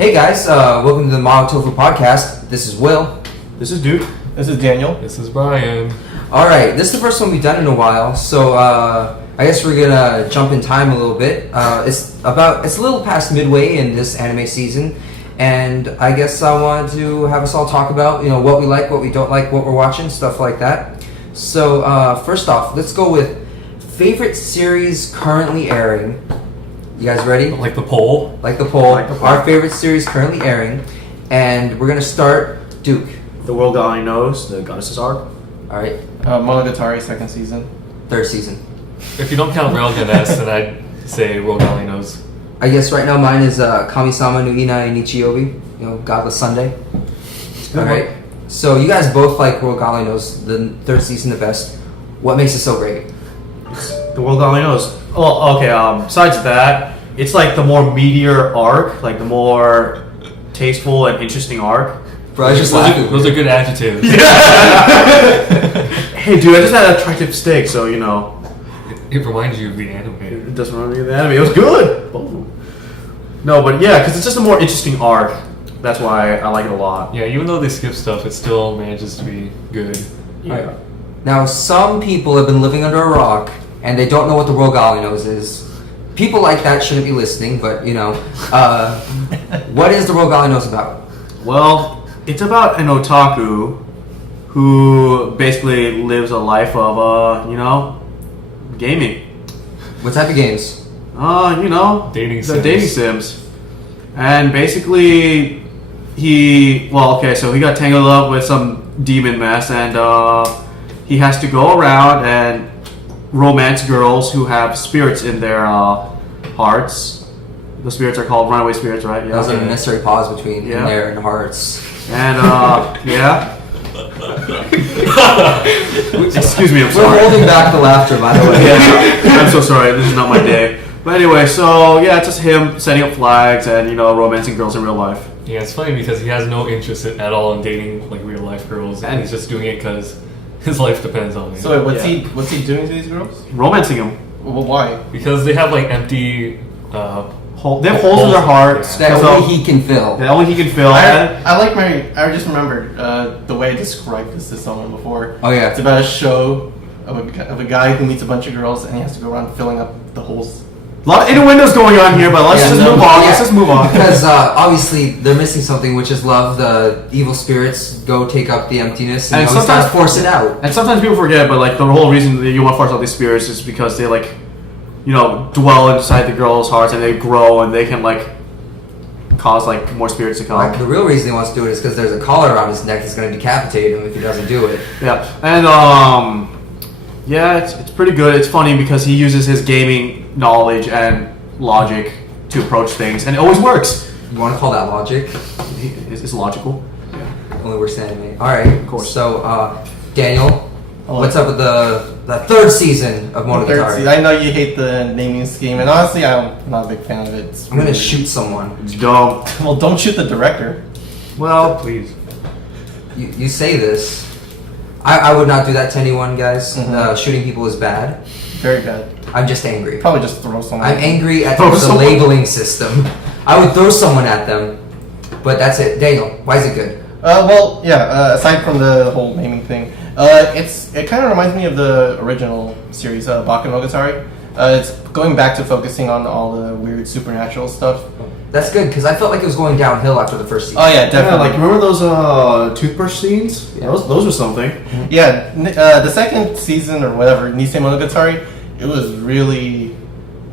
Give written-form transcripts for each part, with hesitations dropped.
Hey guys, welcome to the Mahou Tofu podcast. This is Will. This is Duke. This is Daniel. This is Bryan. Alright, this is the first one we've done in a while, so I guess we're gonna jump in time a little bit. It's a little past midway in this anime season, and I guess I wanted to have us all talk about, what we like, what we don't like, what we're watching, stuff like that. So, first off, let's go with favorite series currently airing. You guys ready? Like the poll. Our favorite series currently airing. And we're going to start, Duke. The World God Only Knows, the Goddess's Arc. Alright. Monogatari, second season. Third season. If you don't count Railgun S, then I'd say World God Only Knows. I guess right now mine is Kami-sama no Inai Nichiyobi. Godless Sunday. Alright. So you guys both like World God Only Knows, the third season the best. What makes it so great? The World God Only Knows. Well, okay, besides that, it's like the more meatier arc, like the more tasteful and interesting arc. Bro, I just laughing. Those are good adjectives. Hey, dude, I just had an attractive steak, so, It reminds you of the anime. It doesn't remind me of the anime. It was good. Oh. No, but yeah, because it's just a more interesting arc. That's why I like it a lot. Yeah, even though they skip stuff, it still manages to be good. Yeah. Right. Now, some people have been living under a rock, and they don't know what the World God Only Knows is. People like that shouldn't be listening, but, what is the World God Only Knows about? Well, it's about an otaku who basically lives a life of, gaming. What type of games? Dating the dating sims. And basically, so he got tangled up with some demon mess, and he has to go around and romance girls who have spirits in their hearts. The spirits are called runaway spirits, right? Yeah. That was a necessary pause between in there and hearts. And, yeah. Excuse me, I'm sorry. We're holding back the laughter, by the way. Yeah, I'm so sorry. This is not my day. But anyway, so yeah, it's just him setting up flags and romancing girls in real life. Yeah, it's funny because he has no interest at all in dating like real life girls, and he's just doing it because his life depends on it. So wait, what's he doing to these girls? Romancing them. Well, why? Because they have like empty. They have holes in their hearts that only he can fill. That only he can fill. I just remembered the way I described this to someone before. Oh yeah. It's about a show of a guy who meets a bunch of girls and he has to go around filling up the holes. A lot of innuendos going on here, but let's just move on. Because obviously they're missing something, which is love. The evil spirits go take up the emptiness and sometimes force it out. And sometimes people forget, but like the whole reason that you want to force out these spirits is because they dwell inside the girls' hearts and they grow and they can cause more spirits to come. Right. The real reason he wants to do it is because there's a collar around his neck that's going to decapitate him if he doesn't do it. Yeah, and yeah, it's pretty good. It's funny because he uses his gaming knowledge and logic to approach things, and it always works. You want to call that logic? It's logical. Yeah. Only works in anime. All right, of course. So, Daniel, what's up with the third season of Monogatari? I know you hate the naming scheme, and honestly, I'm not a big fan of it. I'm gonna shoot someone. It's dumb. Well, don't shoot the director. Well, please. You say this. I would not do that to anyone, guys. Mm-hmm. Shooting people is bad. Very bad. I'm just angry. Probably just throw someone. I'm angry at the labeling system. I would throw someone at them, but that's it. Daniel, why is it good? Aside from the whole naming thing, it kind of reminds me of the original series, Bakemonogatari. It's going back to focusing on all the weird supernatural stuff. That's good, because I felt like it was going downhill after the first season. Oh yeah, definitely. Yeah, remember those toothbrush scenes? Yeah. Those were something. Yeah, the second season or whatever, Nisei Monogatari, it was really,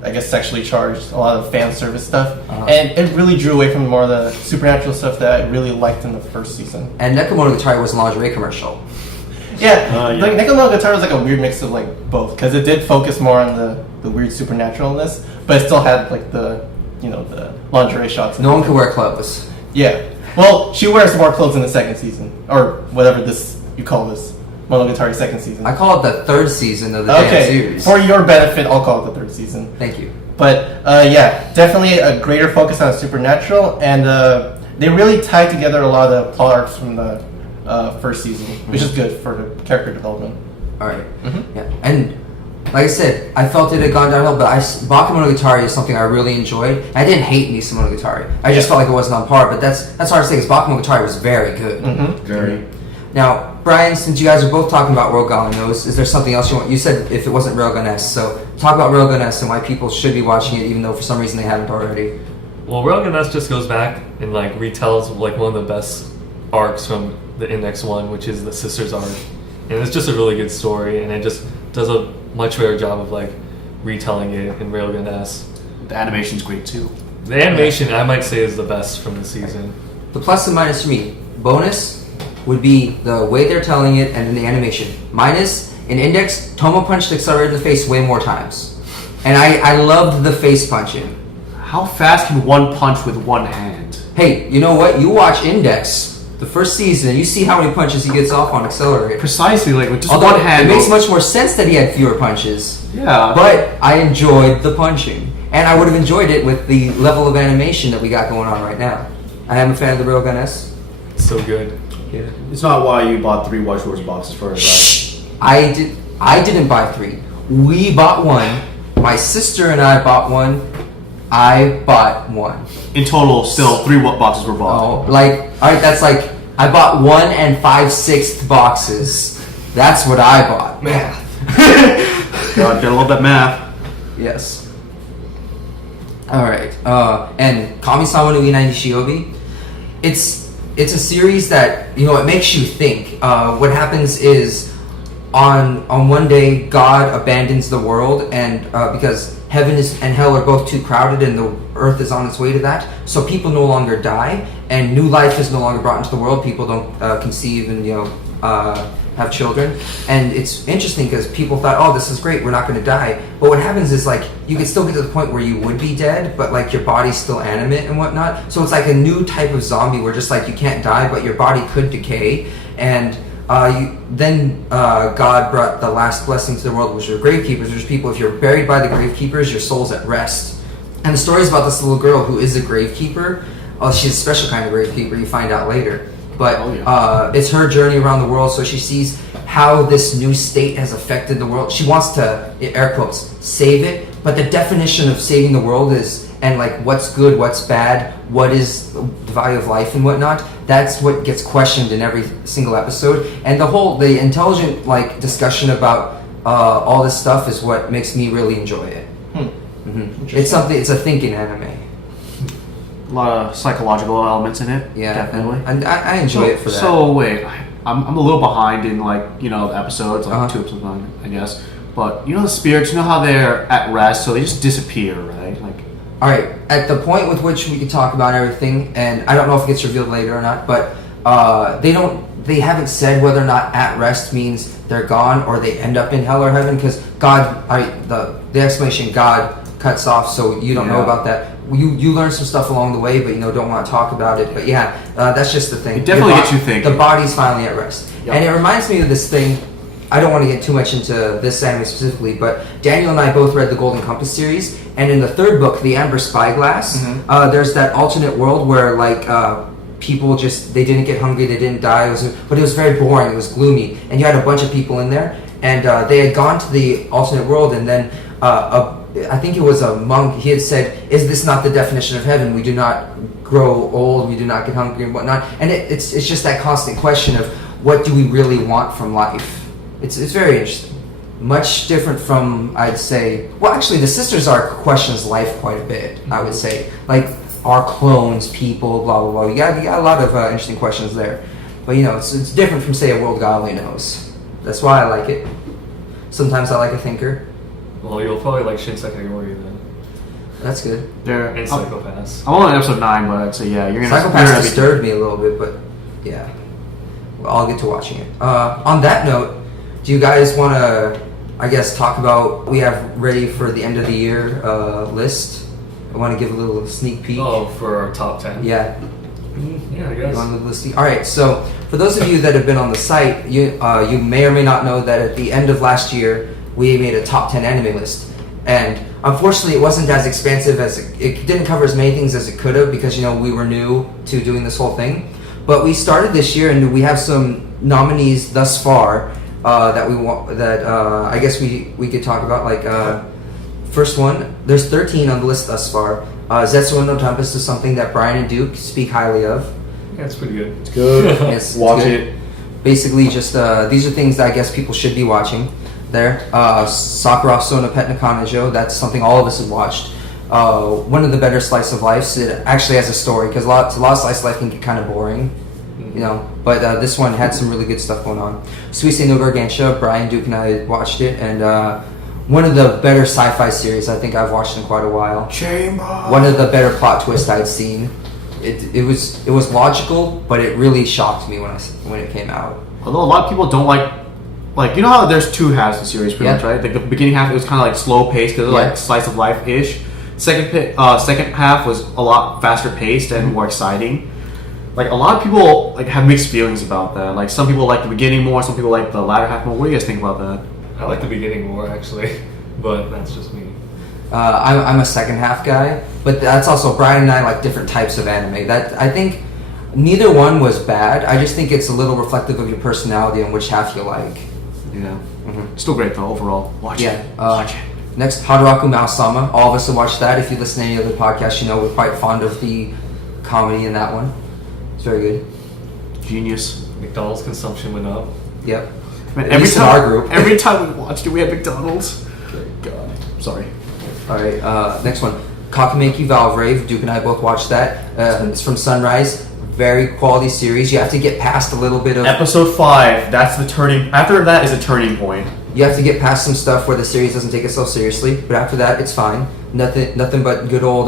I guess, sexually charged. A lot of fan service stuff, and it really drew away from more of the supernatural stuff that I really liked in the first season. And Nekomonogatari was a lingerie commercial. Yeah, Nekomonogatari was like a weird mix of both, because it did focus more on the weird supernaturalness, but it still had the lingerie shots. No one could wear clothes. Yeah. Well, she wears more clothes in the second season, or whatever you call this Monogatari second season. I call it the third season of the damn series. For your benefit, I'll call it the third season. Thank you. But definitely a greater focus on supernatural, and they really tied together a lot of the plot arcs from the first season, which is good for the character development. All right. Mm-hmm. Yeah. And like I said, I felt it had gone downhill, but Bakemonogatari is something I really enjoyed. I didn't hate Nisa Monogatari. I just felt like it wasn't on par, but that's hard to say because Bakemonogatari was very good. Very. Now, Brian, since you guys are both talking about Railgun Nose, is there something else you want? You said if it wasn't Railgun S, so talk about Railgun S and why people should be watching it, even though for some reason they haven't already. Well, Railgun S just goes back and like retells like one of the best arcs from the Index one, which is the Sisters arc, and it's just a really good story, and it just does a much better job of like retelling it in Railgun S. The animation's great too. The animation, I might say, is the best from the season. The plus and minus for me, bonus would be the way they're telling it and then the animation. Minus, in Index, Tomo punched Accelerator in the face way more times. And I loved the face punching. How fast can one punch with one hand? Hey, you know what? You watch Index, the first season, you see how many punches he gets off on Accelerator. Precisely, like with just Although one hand. it makes much more sense that he had fewer punches. Yeah. But I enjoyed the punching. And I would have enjoyed it with the level of animation that we got going on right now. I am a fan of the Railgun S. So good. Yeah. It's not why you bought 3 Watch Wars boxes first, right? I didn't buy 3. We bought 1. My sister and I bought 1. I bought 1. In total, still 3 boxes were bought. Oh, like, alright, that's like, I bought 1 and 5/6 boxes. That's what I bought. Math. Gotta love that math. Yes. Alright, and Kami-sama no Inai Shiobi, it's a series that, it makes you think. What happens is, on one day, God abandons the world, and because heaven and hell are both too crowded and the earth is on its way to that, so people no longer die, and new life is no longer brought into the world. People don't conceive and have children, and it's interesting because people thought, oh, this is great, we're not going to die. But what happens is, like, you can still get to the point where you would be dead, but like your body's still animate and whatnot. So it's like a new type of zombie where just like you can't die, but your body could decay. And then God brought the last blessing to the world, which are gravekeepers. There's people, if you're buried by the gravekeepers, your soul's at rest. And the story is about this little girl who is a gravekeeper. She's a special kind of gravekeeper, you find out later. But it's her journey around the world, so she sees how this new state has affected the world. She wants to, air quotes, save it, but the definition of saving the world is, and like what's good, what's bad, what is the value of life and whatnot, that's what gets questioned in every single episode. And the intelligent like discussion about all this stuff is what makes me really enjoy it. It's a thinking anime. A lot of psychological elements in it. Yeah, definitely. And I enjoy it for that. So wait, I'm a little behind in like the episodes, like 2 episodes behind, I guess. But the spirits, how they're at rest, so they just disappear, right? Like. All right, at the point with which we can talk about everything, and I don't know if it gets revealed later or not, but they haven't said whether or not at rest means they're gone or they end up in hell or heaven, because the explanation God cuts off, so you don't know about that. You learn some stuff along the way, but don't want to talk about it. But yeah, that's just the thing. It definitely gets you thinking. The body's finally at rest, and it reminds me of this thing. I don't want to get too much into this anime specifically, but Daniel and I both read the Golden Compass series, and in the 3rd book, The Amber Spyglass, there's that alternate world where like people they didn't get hungry, they didn't die, but it was very boring, it was gloomy, and you had a bunch of people in there, and they had gone to the alternate world, and then I think it was a monk, he had said, is this not the definition of heaven? We do not grow old, we do not get hungry and whatnot, and it's just that constant question of what do we really want from life? It's very interesting. Much different from, I'd say, well, actually, the Sisters arc questions life quite a bit, I would say. Like, are clones people, blah, blah, blah. You got a lot of interesting questions there. But, it's different from, say, A World God Only Knows. That's why I like it. Sometimes I like a thinker. Well, you'll probably like Shinsei Kagori then. That's good. And Psychopaths. I'm only on episode 9, but I'd say, yeah, you're going to... Psychopaths disturbed me a little bit, but, yeah. Well, I'll get to watching it. On that note, do you guys want to, I guess, talk about we have ready for the end of the year list? I want to give a little sneak peek. Oh, for our top 10? Yeah. Yeah, I You guess. want to list? All right. So for those of you that have been on the site, you may or may not know that at the end of last year we made a top 10 anime list, and unfortunately it wasn't as expansive as it didn't cover as many things as it could have because we were new to doing this whole thing. But we started this year and we have some nominees thus far. that we want that I guess we could talk about. Like first one, there's 13 on the list thus far. Zetsuo no Tempest is something that Bryan and Duke speak highly of. Yeah, it's pretty good. It's good. It's Watch good. it. Basically, just these are things that I guess people should be watching. There, Sakura Sona Pet Nakanajo. That's something all of us have watched. One of the better slice of lives. It actually has a story because a lot of slice of life can get kind of boring, you know. But this one had some really good stuff going on. Suisei no Gargantia. Bryan, Duke, and I watched it, and one of the better sci-fi series I think I've watched in quite a while. Chamber. One of the better plot twists I'd seen. It was logical, but it really shocked me when it came out. Although a lot of people don't like you know how there's two halves of the series, pretty much, right? Like the beginning half, it was kind of like slow paced because it was like slice of life ish. Second half was a lot faster paced and more exciting. Like a lot of people like have mixed feelings about that. Like some people like the beginning more, some people like the latter half more. What do you guys think about that? I like the beginning more actually, but that's just me. I'm a second half guy, but that's also Bryan and I like different types of anime. That I think neither one was bad. I just think it's a little reflective of your personality and which half you like. Yeah, still great though overall. Watch it. Watch it. Next, Hadaraku Mao-sama. All of us have watched that. If you listen to any other podcast, you know we're quite fond of the comedy in that one. It's very good. Genius. McDonald's consumption went up. Yep. Man, At every least in time our group. every time we watched it, we had McDonald's. Good God. Sorry. All right. Next one, Kakameki Valve Rave. Duke and I both watched that. It's from Sunrise. Very quality series. You have to get past a little bit of. Episode 5. That's the turning. After that is a turning point. You have to get past some stuff where the series doesn't take itself seriously, but after that, it's fine. Nothing but good old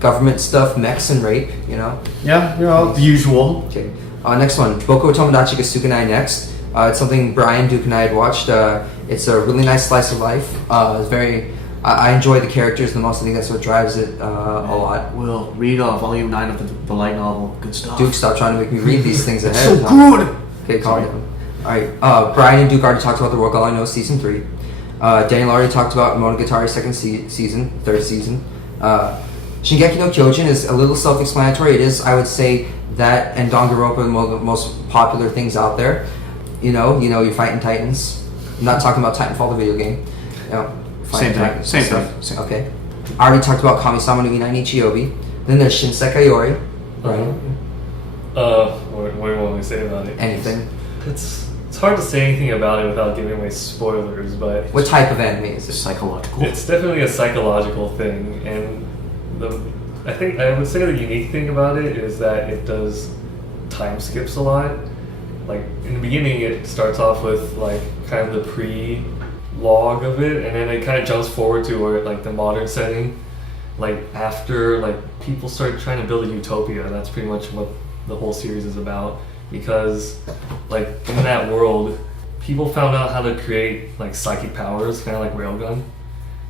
government stuff, mechs and rape. You know. Yeah, the usual. Okay. Next one, Boko Tomodachi ga Sukanai Next. It's something Bryan, Duke, and I had watched. It's a really nice slice of life. It's very. I enjoy the characters the most. I think that's what drives it a lot. Will read volume 9 of the light novel. Good stuff. Duke, stop trying to make me read these things ahead. So good. Okay, calm down. Alright, Bryan and Duke already talked about The World God I Know Season 3. Daniel already talked about Monogatari third season. Shingeki no Kyojin is a little self-explanatory. It is, I would say, that and Danganronpa are the most popular things out there. You know, you're fighting titans. I'm not talking about Titanfall, the video game. You know, Same thing. titans. Same. Okay. I already talked about Kami-sama no Inai Nichiyobi. Then there's Shinsekai Yori. Right? What do you want me to say about it? Anything. It's hard to say anything about it without giving away spoilers, but What type of anime is it? Psychological. it's definitely a psychological thing, and I think I would say the unique thing about it is that it does time skips a lot. Like in the beginning, it starts off with like kind of the pre-log of it, and then it kind of jumps forward to where like the modern setting. Like after like people start trying to build a utopia, that's pretty much what the whole series is about. Because like in that world, people found out how to create like psychic powers, kind of like Railgun,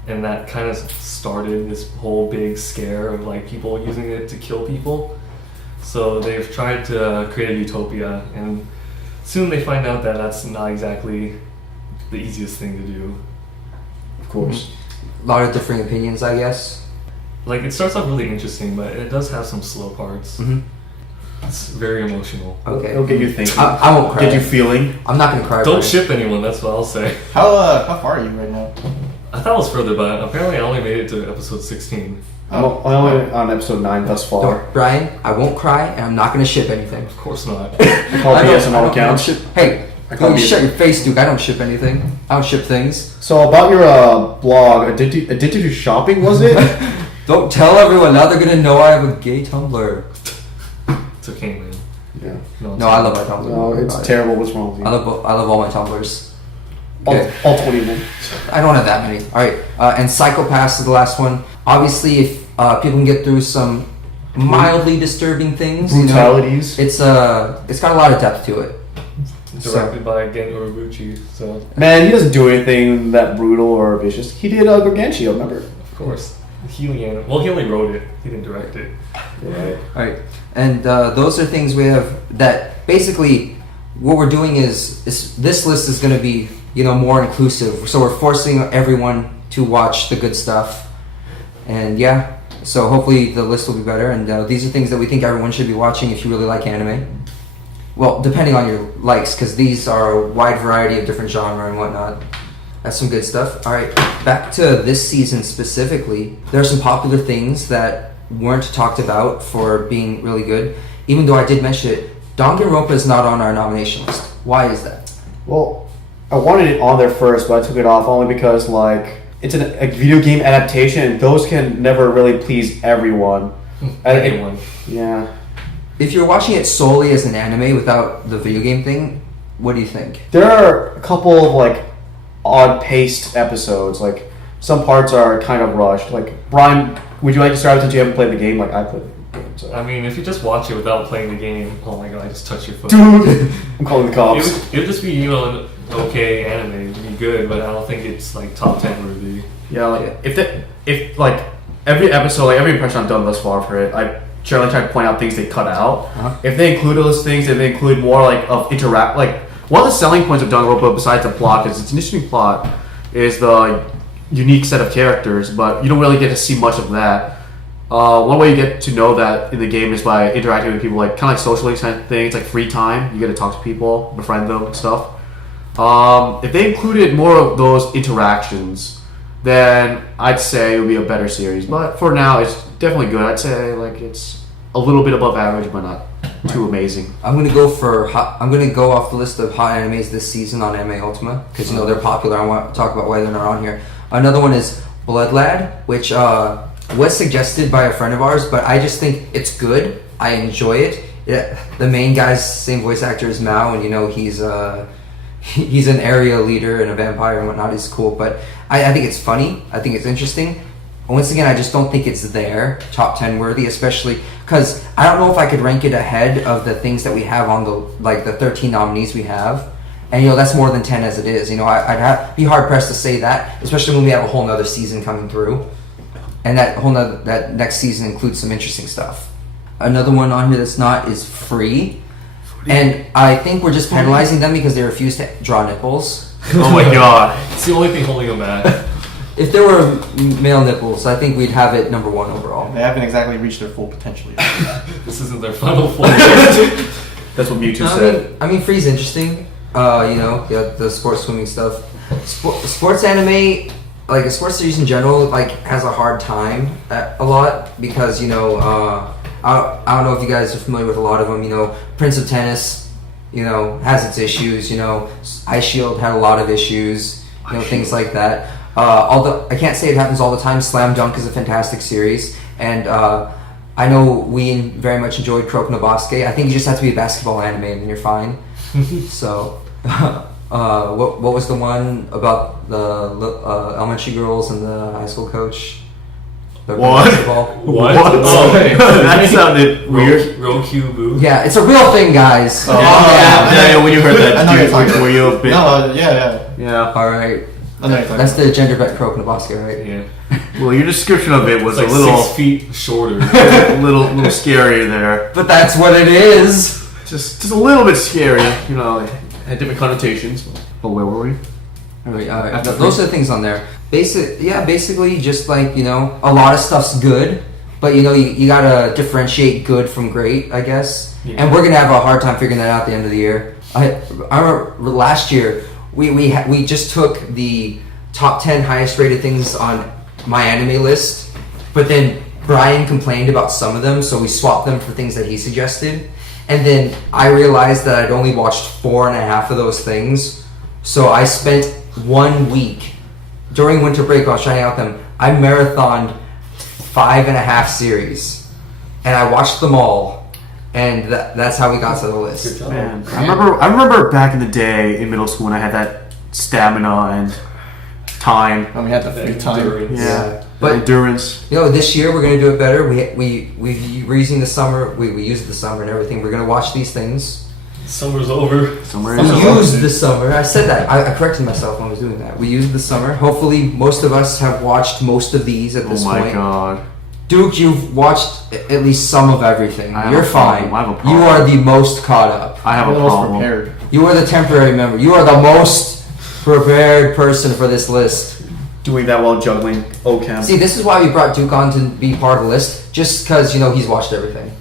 and that kind of started this whole big scare of like people using it to kill people. So they've tried to create a utopia, and soon they find out that that's not exactly the easiest thing to do. Of course. A lot of differing opinions, I guess. Like it starts off really interesting, but it does have some slow parts. Mm-hmm. It's very emotional. Okay. It'll get you thinking. I won't cry. Get you feeling. I'm not gonna cry. Don't Bryan. ship anyone, that's what I'll say. How far are you right now? I thought it was further, but apparently I only made it to episode 16. I'm only on episode 9 thus far. Don't, Bryan, I won't cry, and I'm not gonna ship anything. Of course not. I call I don't- BS on I all don't accounts. ship. Hey, I call you BS. shut your face, Duke. I don't ship anything. I don't ship things. So about your blog, addicted to shopping, was it? Don't tell everyone. Now they're gonna know I have a gay Tumblr. It's okay, man. Yeah. No, I love my Tumblr. No, it's terrible. What's wrong with you? I love all my Tumblrs. Okay. All 20 of them. I don't have that many. All right, and Psychopaths is the last one. Obviously, if people can get through some mildly disturbing things, Brutalities. it's got a lot of depth to it. Directed by Gen Urobuchi, so Man, he doesn't do anything that brutal or vicious. He did Gargantia, remember? of course. Healing animal. Well, he only wrote it. He didn't direct it. Right. All right, and those are things we have that basically what we're doing is this list is going to be more inclusive. So we're forcing everyone to watch the good stuff, and yeah. So hopefully the list will be better. And these are things that we think everyone should be watching if you really like anime. well, depending on your likes, because these are a wide variety of different genre and whatnot. That's some good stuff. All right, back to this season specifically. There are some popular things that weren't talked about for being really good. Even though I did mention it, Danganronpa is not on our nomination list. Why is that? Well, I wanted it on there first, but I took it off only because like it's a video game adaptation, and those can never really please everyone. Anyone. Yeah. If you're watching it solely as an anime without the video game thing, what do you think? There are a couple of like odd-paced episodes. Like some parts are kind of rushed. Like Bryan, would you like to start since you haven't played the game? Like I played the game. So. I mean, if you just watch it without playing the game, oh my god, I just touched your foot. Dude, I'm calling the cops. It would just be, you know, an okay anime. It'd be good, but I don't think it's like top 10 worthy. Yeah, like if like every episode, like every impression I've done thus far for it, I generally try to point out things they cut out. Uh-huh. If they include those things, if they include more like of interact, like one of the selling points of Danganronpa besides the plot, because it's an interesting plot, is the unique set of characters, but you don't really get to see much of that. One way you get to know that in the game is by interacting with people, like kind of like socially kind of things, like free time. You get to talk to people, befriend them, and stuff. If they included more of those interactions, then I'd say it would be a better series. But for now, it's definitely good. I'd say like it's a little bit above average, but not too amazing. I'm gonna go off the list of hot animes this season on Anime Ultima because you know they're popular. I want to talk about why they're not on here. Another one is Blood Lad, which was suggested by a friend of ours, but I just think it's good. I enjoy it. The main guy's same voice actor as Mao, and you know he's an area leader and a vampire and whatnot. He's cool, but I think it's funny. I think it's interesting. Once again, I just don't think it's there, top 10 worthy, especially because I don't know if I could rank it ahead of the things that we have on the 13 nominees we have. And, you know, that's more than 10 as it is. You know, I'd be hard-pressed to say that, especially when we have a whole nother season coming through. And that next season includes some interesting stuff. Another one on here that's not is Free. And I think we're just penalizing them because they refuse to draw nipples. Oh my god. It's the only thing holding them back. If there were male nipples, I think we'd have it number one overall. They haven't exactly reached their full potential yet. This isn't their final form. That's what Mewtwo said. I mean, Free's interesting. You know, the sports swimming stuff. Sports anime, like a sports series in general, like has a hard time a lot because you know, I don't know if you guys are familiar with a lot of them. You know, Prince of Tennis, you know, has its issues. You know, Ice Shield had a lot of issues. You know, things like that. Although I can't say it happens all the time. Slam Dunk is a fantastic series, and I know we very much enjoyed Kuroko no Basuke. I think you just have to be a basketball anime and then you're fine. So, what was the one about the elementary girls and the high school coach? What? Basketball? What? Oh, that sounded weird. Roku. Yeah, it's a real thing, guys. Oh, yeah, when you heard I know you're that, talking were you a bit? No, yeah. Yeah. All right. I know you're talking That's the gender bent Kuroko no Basuke, right? Yeah. Well, your description of it was It's like a little, 6 feet shorter. little scary there. But that's what it is. Just a little bit scary. You know, it had different connotations. But where were we? All right. Those are the things on there. Basically, just like, you know, a lot of stuff's good, but you know, you gotta differentiate good from great, I guess. Yeah. And we're gonna have a hard time figuring that out at the end of the year. I remember last year we just took the top 10 highest rated things on my anime list, but then Bryan complained about some of them, so we swapped them for things that he suggested. And then I realized that I'd only watched 4.5 of those things, so I spent 1 week during winter break. I was trying out them. I marathoned 5.5 series, and I watched them all, and that's how we got to the list. Good job. Man, I remember back in the day in middle school when I had that stamina and time. When we had the free time. Endurance. Yeah, But- endurance. You know, this year we're gonna do it better. We're using the summer. We used the summer and everything. We're gonna watch these things. Summer's over. Somewhere We in the used the summer. I said that. I corrected myself when I was doing that. We used the summer. Hopefully, most of us have watched most of these at this Oh my point. god. Duke, you've watched at least some of everything. I have You're a fine. problem. I have a You problem. are the most caught up. I have I'm a the most problem. prepared. You are the temporary member. You are the most prepared person for this list. Doing that while juggling OCAM. See, this is why we brought Duke on to be part of the list, just because, you know, he's watched everything.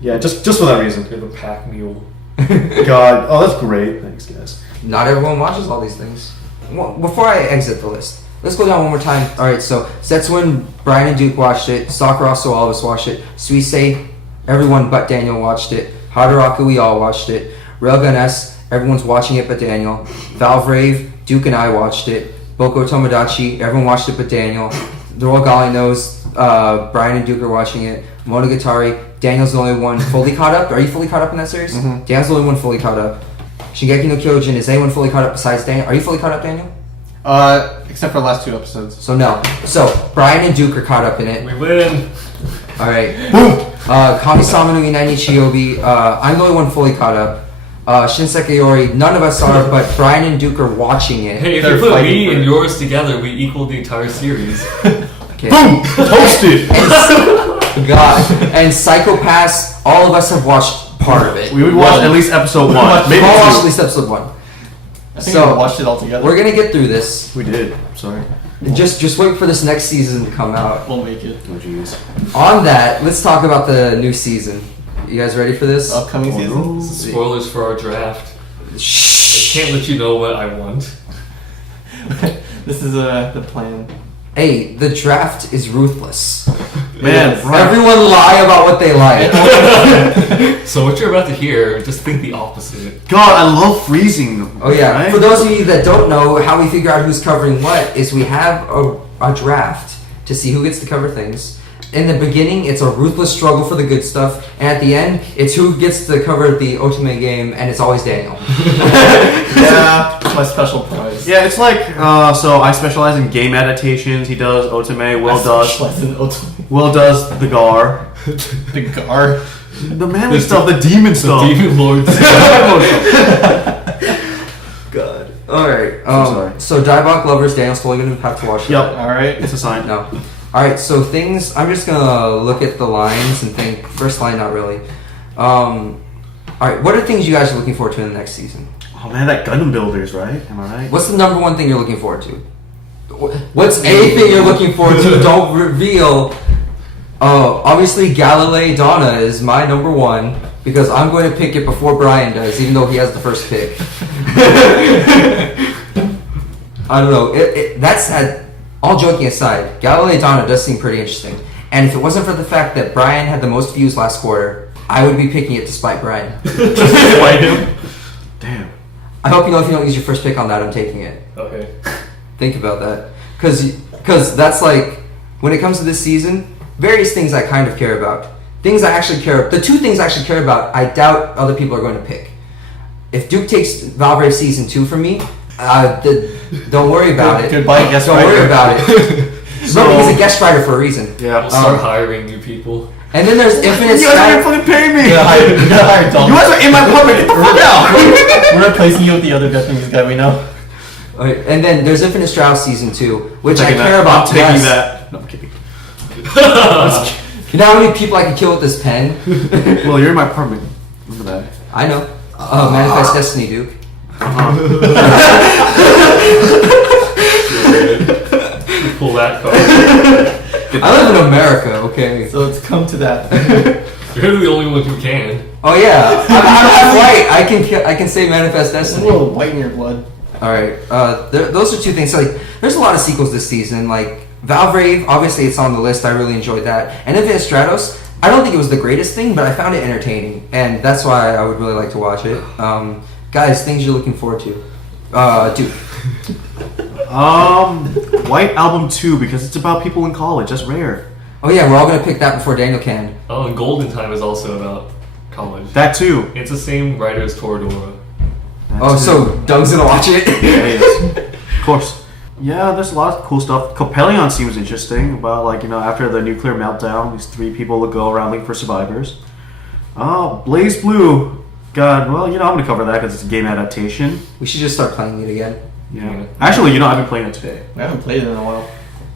Yeah, just for that reason. We have a pack mule. God. Oh, that's great. Thanks, guys. Not everyone watches all these things. Well, before I exit the list, let's go down one more time. All right, so Setsuin, Bryan and Duke watched it. Sakura, also all of us watched it. Suisei, everyone but Daniel watched it. Haruaku, we all watched it. Railgun S, everyone's watching it but Daniel. Valvrave, Duke and I watched it. Boko Tomodachi, everyone watched it but Daniel. The Royal Golly knows Bryan and Duke are watching it. Monogatari, Daniel's the only one fully caught up. Are you fully caught up in that series? Mm-hmm. Daniel's the only one fully caught up. Shingeki no Kyojin, is anyone fully caught up besides Daniel? Are you fully caught up, Daniel? Except for the last 2 episodes. So no. So Bryan and Duke are caught up in it. We win. All right. Kami-sama no Inai Nichiyobi, I'm the only one fully caught up. Shinseki Yori, none of us are, but Bryan and Duke are watching it. Hey, if They're you put fighting me for and it. yours together, we equal the entire series. Okay. Boom! Toasted! God. And Psycho-Pass, all of us have watched part of it. We would watch at least episode 1. Maybe We'll watch at 2. least episode 1. I think So, we watched it all together. We're gonna get through this. We did. Sorry. Just wait for this next season to come out. We'll make it. Oh, jeez. On that, let's talk about the new season. You guys ready for this? Upcoming Oh, season. no. Spoilers for our draft. I Shh. can't let you know what I want. This is the plan. Hey, the draft is ruthless. Man, Bryan. Everyone lie about what they like. So what you're about to hear, just think the opposite. God, I love freezing them. Oh yeah. Right? For those of you that don't know, how we figure out who's covering what is we have a draft to see who gets to cover things. In the beginning, it's a ruthless struggle for the good stuff, and at the end, it's who gets to cover the ultimate game, and it's always Daniel. Yeah, it's my special prize. Yeah, it's like, so I specialize in game adaptations. He does Otome. Will does the Gar. The Gar. The manly stuff, the demon stuff. Demon Lords. God. Alright, sorry. so Diebok Lovers, Daniel's totally going to have to watch that. Yep. Alright. It's a sign. No. Alright, so things, I'm just going to look at the lines and think, first line, not really. Alright, what are things you guys are looking forward to in the next season? Oh man, that Gundam Builders, right? Am I right? What's the number one thing you're looking forward to? What's anything you're looking forward to? Don't reveal. Obviously Galilei Donna is my number one because I'm going to pick it before Bryan does, even though he has the first pick. I don't know. All joking aside, Galilei Donna does seem pretty interesting. And if it wasn't for the fact that Bryan had the most views last quarter, I would be picking it despite Bryan. Despite him. Damn. I hope you know if you don't use your first pick on that, I'm taking it. Okay. Think about that, because that's like when it comes to this season, various things I kind of care about. Things I actually care. The 2 things I actually care about, I doubt other people are going to pick. If Duke takes Valvrave season 2 from me, don't worry about it. Goodbye, guest Don't writer. worry about it. Remember, he's a guest writer for a reason. Yeah. We'll start hiring new people. And then there's Infinite You guys are Strat. gonna fucking pay me! You gotta hire Tom. You guys are in my apartment! Get the fuck out! We're replacing you with the other Japanese guy we know. Okay, and then there's Infinite Strauss season 2, which I Taking care that. about I'm taking less. that. No, I'm kidding. You know how many people I could kill with this pen? Well, you're in my apartment. Remember that. I know. Manifest Destiny, Duke. Pull that card. I live in America, okay? So it's come to that. You're the only one who can. Oh yeah, I'm white. I can say Manifest There's a Destiny. little white in your blood. All right, those are 2 things. So, like, there's a lot of sequels this season. Like Valvrave, obviously it's on the list. I really enjoyed that. And Infinite Stratos, I don't think it was the greatest thing, but I found it entertaining, and that's why I would really like to watch it. Guys, things you're looking forward to. Duke. White Album 2 because it's about people in college. That's rare. Oh yeah, we're all gonna pick that before Daniel can. Oh, and Golden Time is also about college. That too. It's the same writer as Toradora. That Oh, too. so Doug's gonna watch it. Yes. Of course. Yeah, there's a lot of cool stuff. Coppelion seems interesting about, like, you know, after the nuclear meltdown, these 3 people will go around looking for survivors. Blaze Blue. God, well, you know, I'm going to cover that because it's a game adaptation. We should just start playing it again. Yeah. Actually, you know, I've been playing it today. I haven't played it in a while.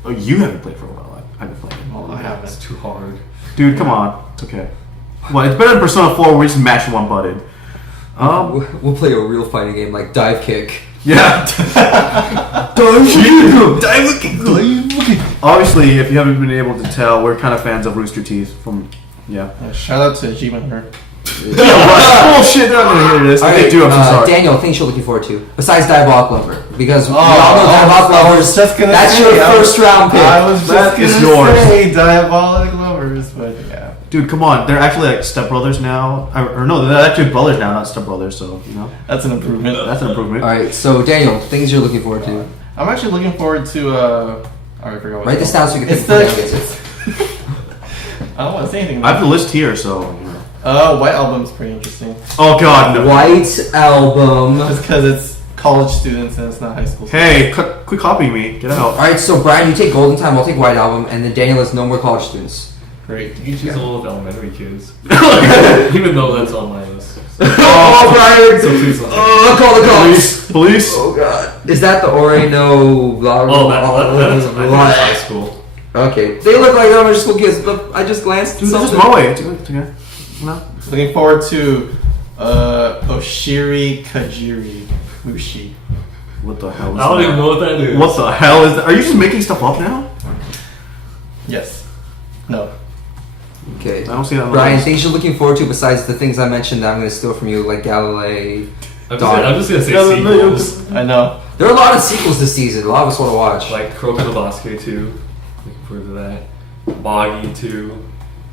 Oh, you haven't played for a while. I've been playing it. Well, I It's haven't. too hard. Dude, come on. It's okay. Well, it's better than Persona 4 where we just mash one button. We'll play a real fighting game like Dive Kick. Yeah. Obviously, if you haven't been able to tell, we're kind of fans of Rooster Teeth from, yeah. Shout out to Achievement Hunter. Bullshit, they're not gonna hear this. All If they right, do, I'm so sorry. Daniel, things you're looking forward to besides Diabolic Lover, because we all know I Diabolic was Lovers. just gonna That's say, your first round pick. I was just That gonna is yours. say Diabolic Lovers, but yeah. Dude, come on. They're actually like stepbrothers now. Or no, they're actually brothers now, not stepbrothers, so, you know. That's an improvement. That's an improvement. All right, so Daniel, things you're looking forward to. I'm actually looking forward to. I already forgot what Write it's this down called. so you can It's think the. of it. I don't want to say anything. I have the list here, so, you know. White Album's pretty interesting. Oh, God, no. White Album. Just because it's college students and it's not high school. Hey, quit copying me. Get All out. right, so Brian, you take Golden Time. I'll take White Album, and then Daniel has no more college students. Great. She's all of elementary kids. Even though that's on my list. Oh, Brian! So please don't. Oh, call the cops. Police. Oh God! Is that the Oreno? Blah, Oh, that's I think blah. it's high school. Okay, they look like elementary school kids, but I just glanced. at Dude, this is something. my way. It's okay. No. Looking forward to Oshiri Kajiri Mushi. What the hell is I don't that? even know what that is. What the hell is that? Are you just making stuff up now? Yes. No. Okay, I don't see that on the Brian, list. things you're looking forward to besides the things I mentioned that I'm going to steal from you, like Galilee. I'm just gonna say sequels. I know. There are a lot of sequels this season. A lot of us want to watch. Like Croak and the Bosque 2. Looking forward to that. Boggy 2.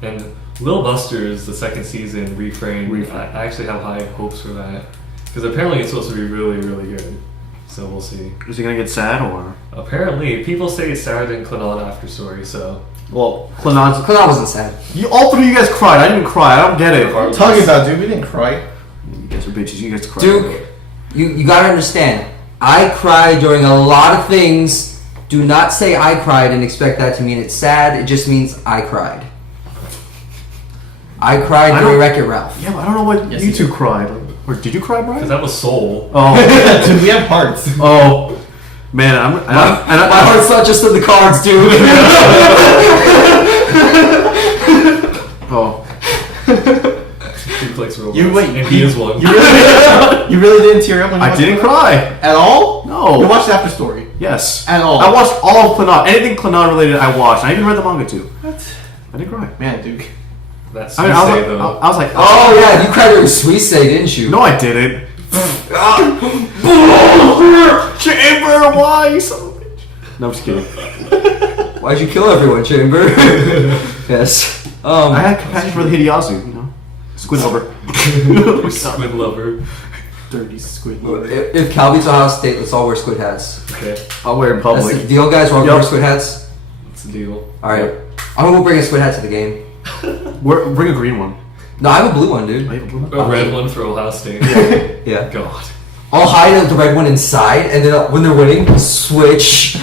And Lil Buster's, the second season, Refrain. I actually have high hopes for that. Because apparently it's supposed to be really, really good. So we'll see. Is he gonna get sad or? Apparently, people say it's sadder than Clannad After Story, so. Well, Clanon's. Because I wasn't sad. All three of you guys cried. I didn't cry. I don't get it. What are you talking about, dude? We didn't cry. You guys are bitches. You guys cried. Duke, you gotta understand. I cried during a lot of things. Do not say I cried and expect that to mean it's sad. It just means I cried. I cried I during don't- Wreck-It Ralph. Yeah, but I don't know what Yes, you you two did. cried. Or did you cry, Brian? Because that was Soul. Oh, Dude, we have hearts. oh, man, My heart's not just in the cards, dude. Oh, Duplex Robots. You wait. And he is one. You really, you really didn't tear up when you I watched didn't it? cry. At all? No. You watched After Story. Yes. At all. I watched all of Clannad. Anything Clannad related, I watched. I even read the manga too. What? I didn't cry. Man, Duke. That's I mean, I was, Tuesday, like, though. I was like, Oh yeah, you cried during Suisei, didn't you? no, I didn't. Chamber, why, you son of a bitch? No, I'm just kidding. Why'd you kill everyone, Chamber? Yes. I had compassion for the Hideyasu, you know. Squid lover. Squid lover. Dirty squid. If Cal beats Ohio State, let's all wear squid hats. Okay, I'll wear it in That's public. the deal, guys. We're all gonna wear squid hats. what's the deal? All right. I'm gonna go bring a squid hat to the game. Bring a green one. No, I have a blue one, dude. I have a blue one. A red one for Ohio State. Yeah. God. I'll hide the red one inside, and then when they're winning, switch.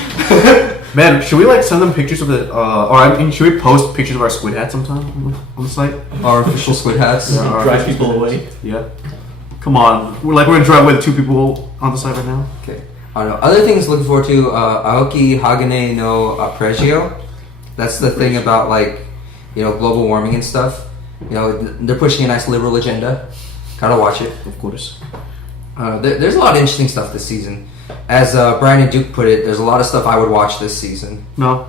Man, should we like send them pictures of the, or I mean, should we post pictures of our squid hats sometime on the site? Our official squid hats. Yeah. Drive people away. Yeah. Come on, we're gonna drive with two people on the site right now. Okay. I don't know. Other things looking forward to, Aoki Hagane no Pregio. That's the thing about global warming and stuff. They're pushing a nice liberal agenda. Gotta watch it. Of course. There's a lot of interesting stuff this season. As Brian and Duke put it, there's a lot of stuff I would watch this season. No.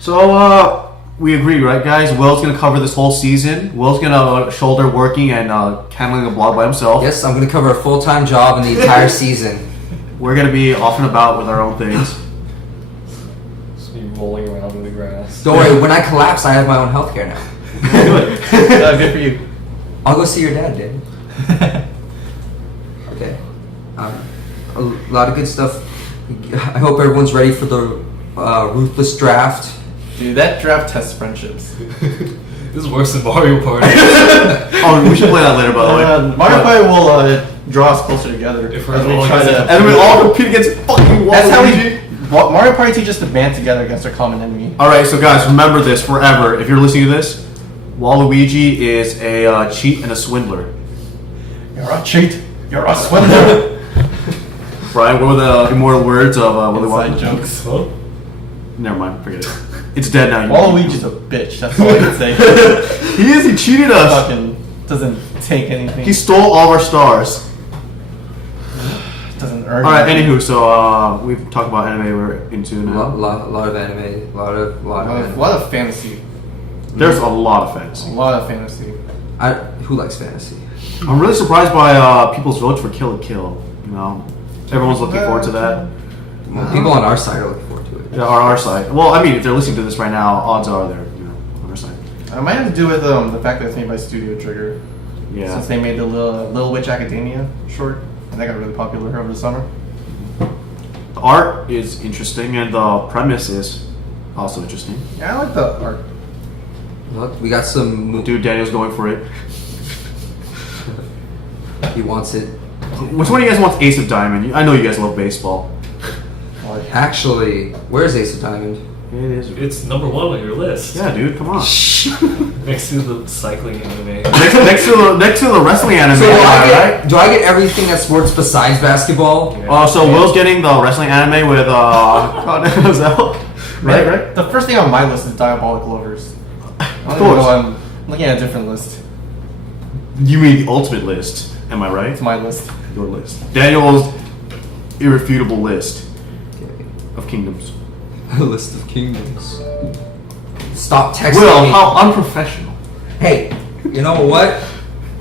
So we agree, right, guys? Will's gonna cover this whole season. Will's gonna shoulder working and handling a blog by himself. Yes, I'm gonna cover a full-time job in the entire season. We're gonna be off and about with our own things. Just be rolling around in the grass. Don't worry, when I collapse, I have my own healthcare now. Good for you. I'll go see your dad, Dad. Okay. A lot of good stuff. I hope everyone's ready for the ruthless draft. Dude, that draft tests friendships. This is worse than Mario Party. Oh, we should play that later, by the way. Mario Party will draw us closer together. If we're as we all try against- to. And we all compete against fucking That's how Waluigi. Mario Party teaches us to band together against our common enemy. All right, so guys, remember this forever. If you're listening to this, Waluigi is a cheat and a swindler. You're a cheat. You're a swindler. Brian, what were the immortal words of Willy Inside Wonka? jokes. Huh? Never mind, forget it. It's dead now. Waluigi's a bitch. That's all I can say. He is. He cheated us. Fucking doesn't take anything. He stole all of our stars. Doesn't earn. All right. anything. Anywho, so we've talked about anime we're into now. Lot of anime. Lot of A anime. lot of fantasy. There's a lot of A fantasy. lot of fantasy. Who likes fantasy? I'm really surprised by people's votes for Kill la Kill. You know, everyone's looking forward to that. Well, people on our side are looking forward to it. Yeah, on our side. Well, I mean, if they're listening to this right now, odds are they're on our side. It might have to do with the fact that it's made by Studio Trigger. Yeah. Since they made the Little Witch Academia short, and that got really popular over the summer. The art is interesting, and the premise is also interesting. Yeah, I like the art. Look, we got some. Dude, Daniel's going for it. He wants it. Which one of you guys wants Ace of Diamond? I know you guys love baseball. Actually, where's Ace of Diamond? It is. It's number 1 on your list. Yeah, dude, come on. Next to the cycling anime. next to the wrestling anime, So right? do I get everything that's sports besides basketball? So Will's getting the wrestling anime with Zell. Right? The first thing on my list is Diabolic Lovers. Of course. I'm looking at a different list. You mean the ultimate list? Am I right? It's my list. Your list. Daniel's irrefutable list of kingdoms. A list of kingdoms. Stop texting Will, me. how unprofessional. Hey, you know what?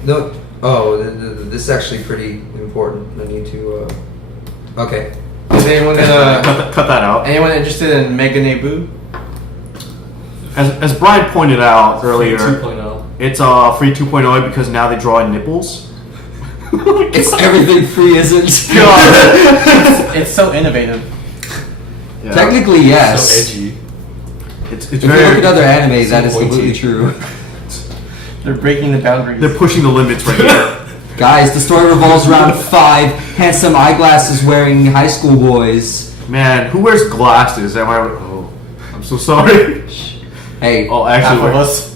No. Oh, this is actually pretty important. I need to. Okay. Is anyone gonna Cut that out. anyone interested in Mega Nebu? As Bryan pointed out earlier, 2.0. it's free 2.0 because now they draw in nipples. It's everything free, isn't? It's so innovative. Yeah. Technically, yes. So edgy. It's If you very. look at other anime, that is pointy. completely true. They're breaking the boundaries. They're pushing the limits right here. Guys, the story revolves around 5 handsome eyeglasses wearing high school boys. Man, who wears glasses? Am I? Oh, I'm so sorry. Hey, Oh, Half actually, of us.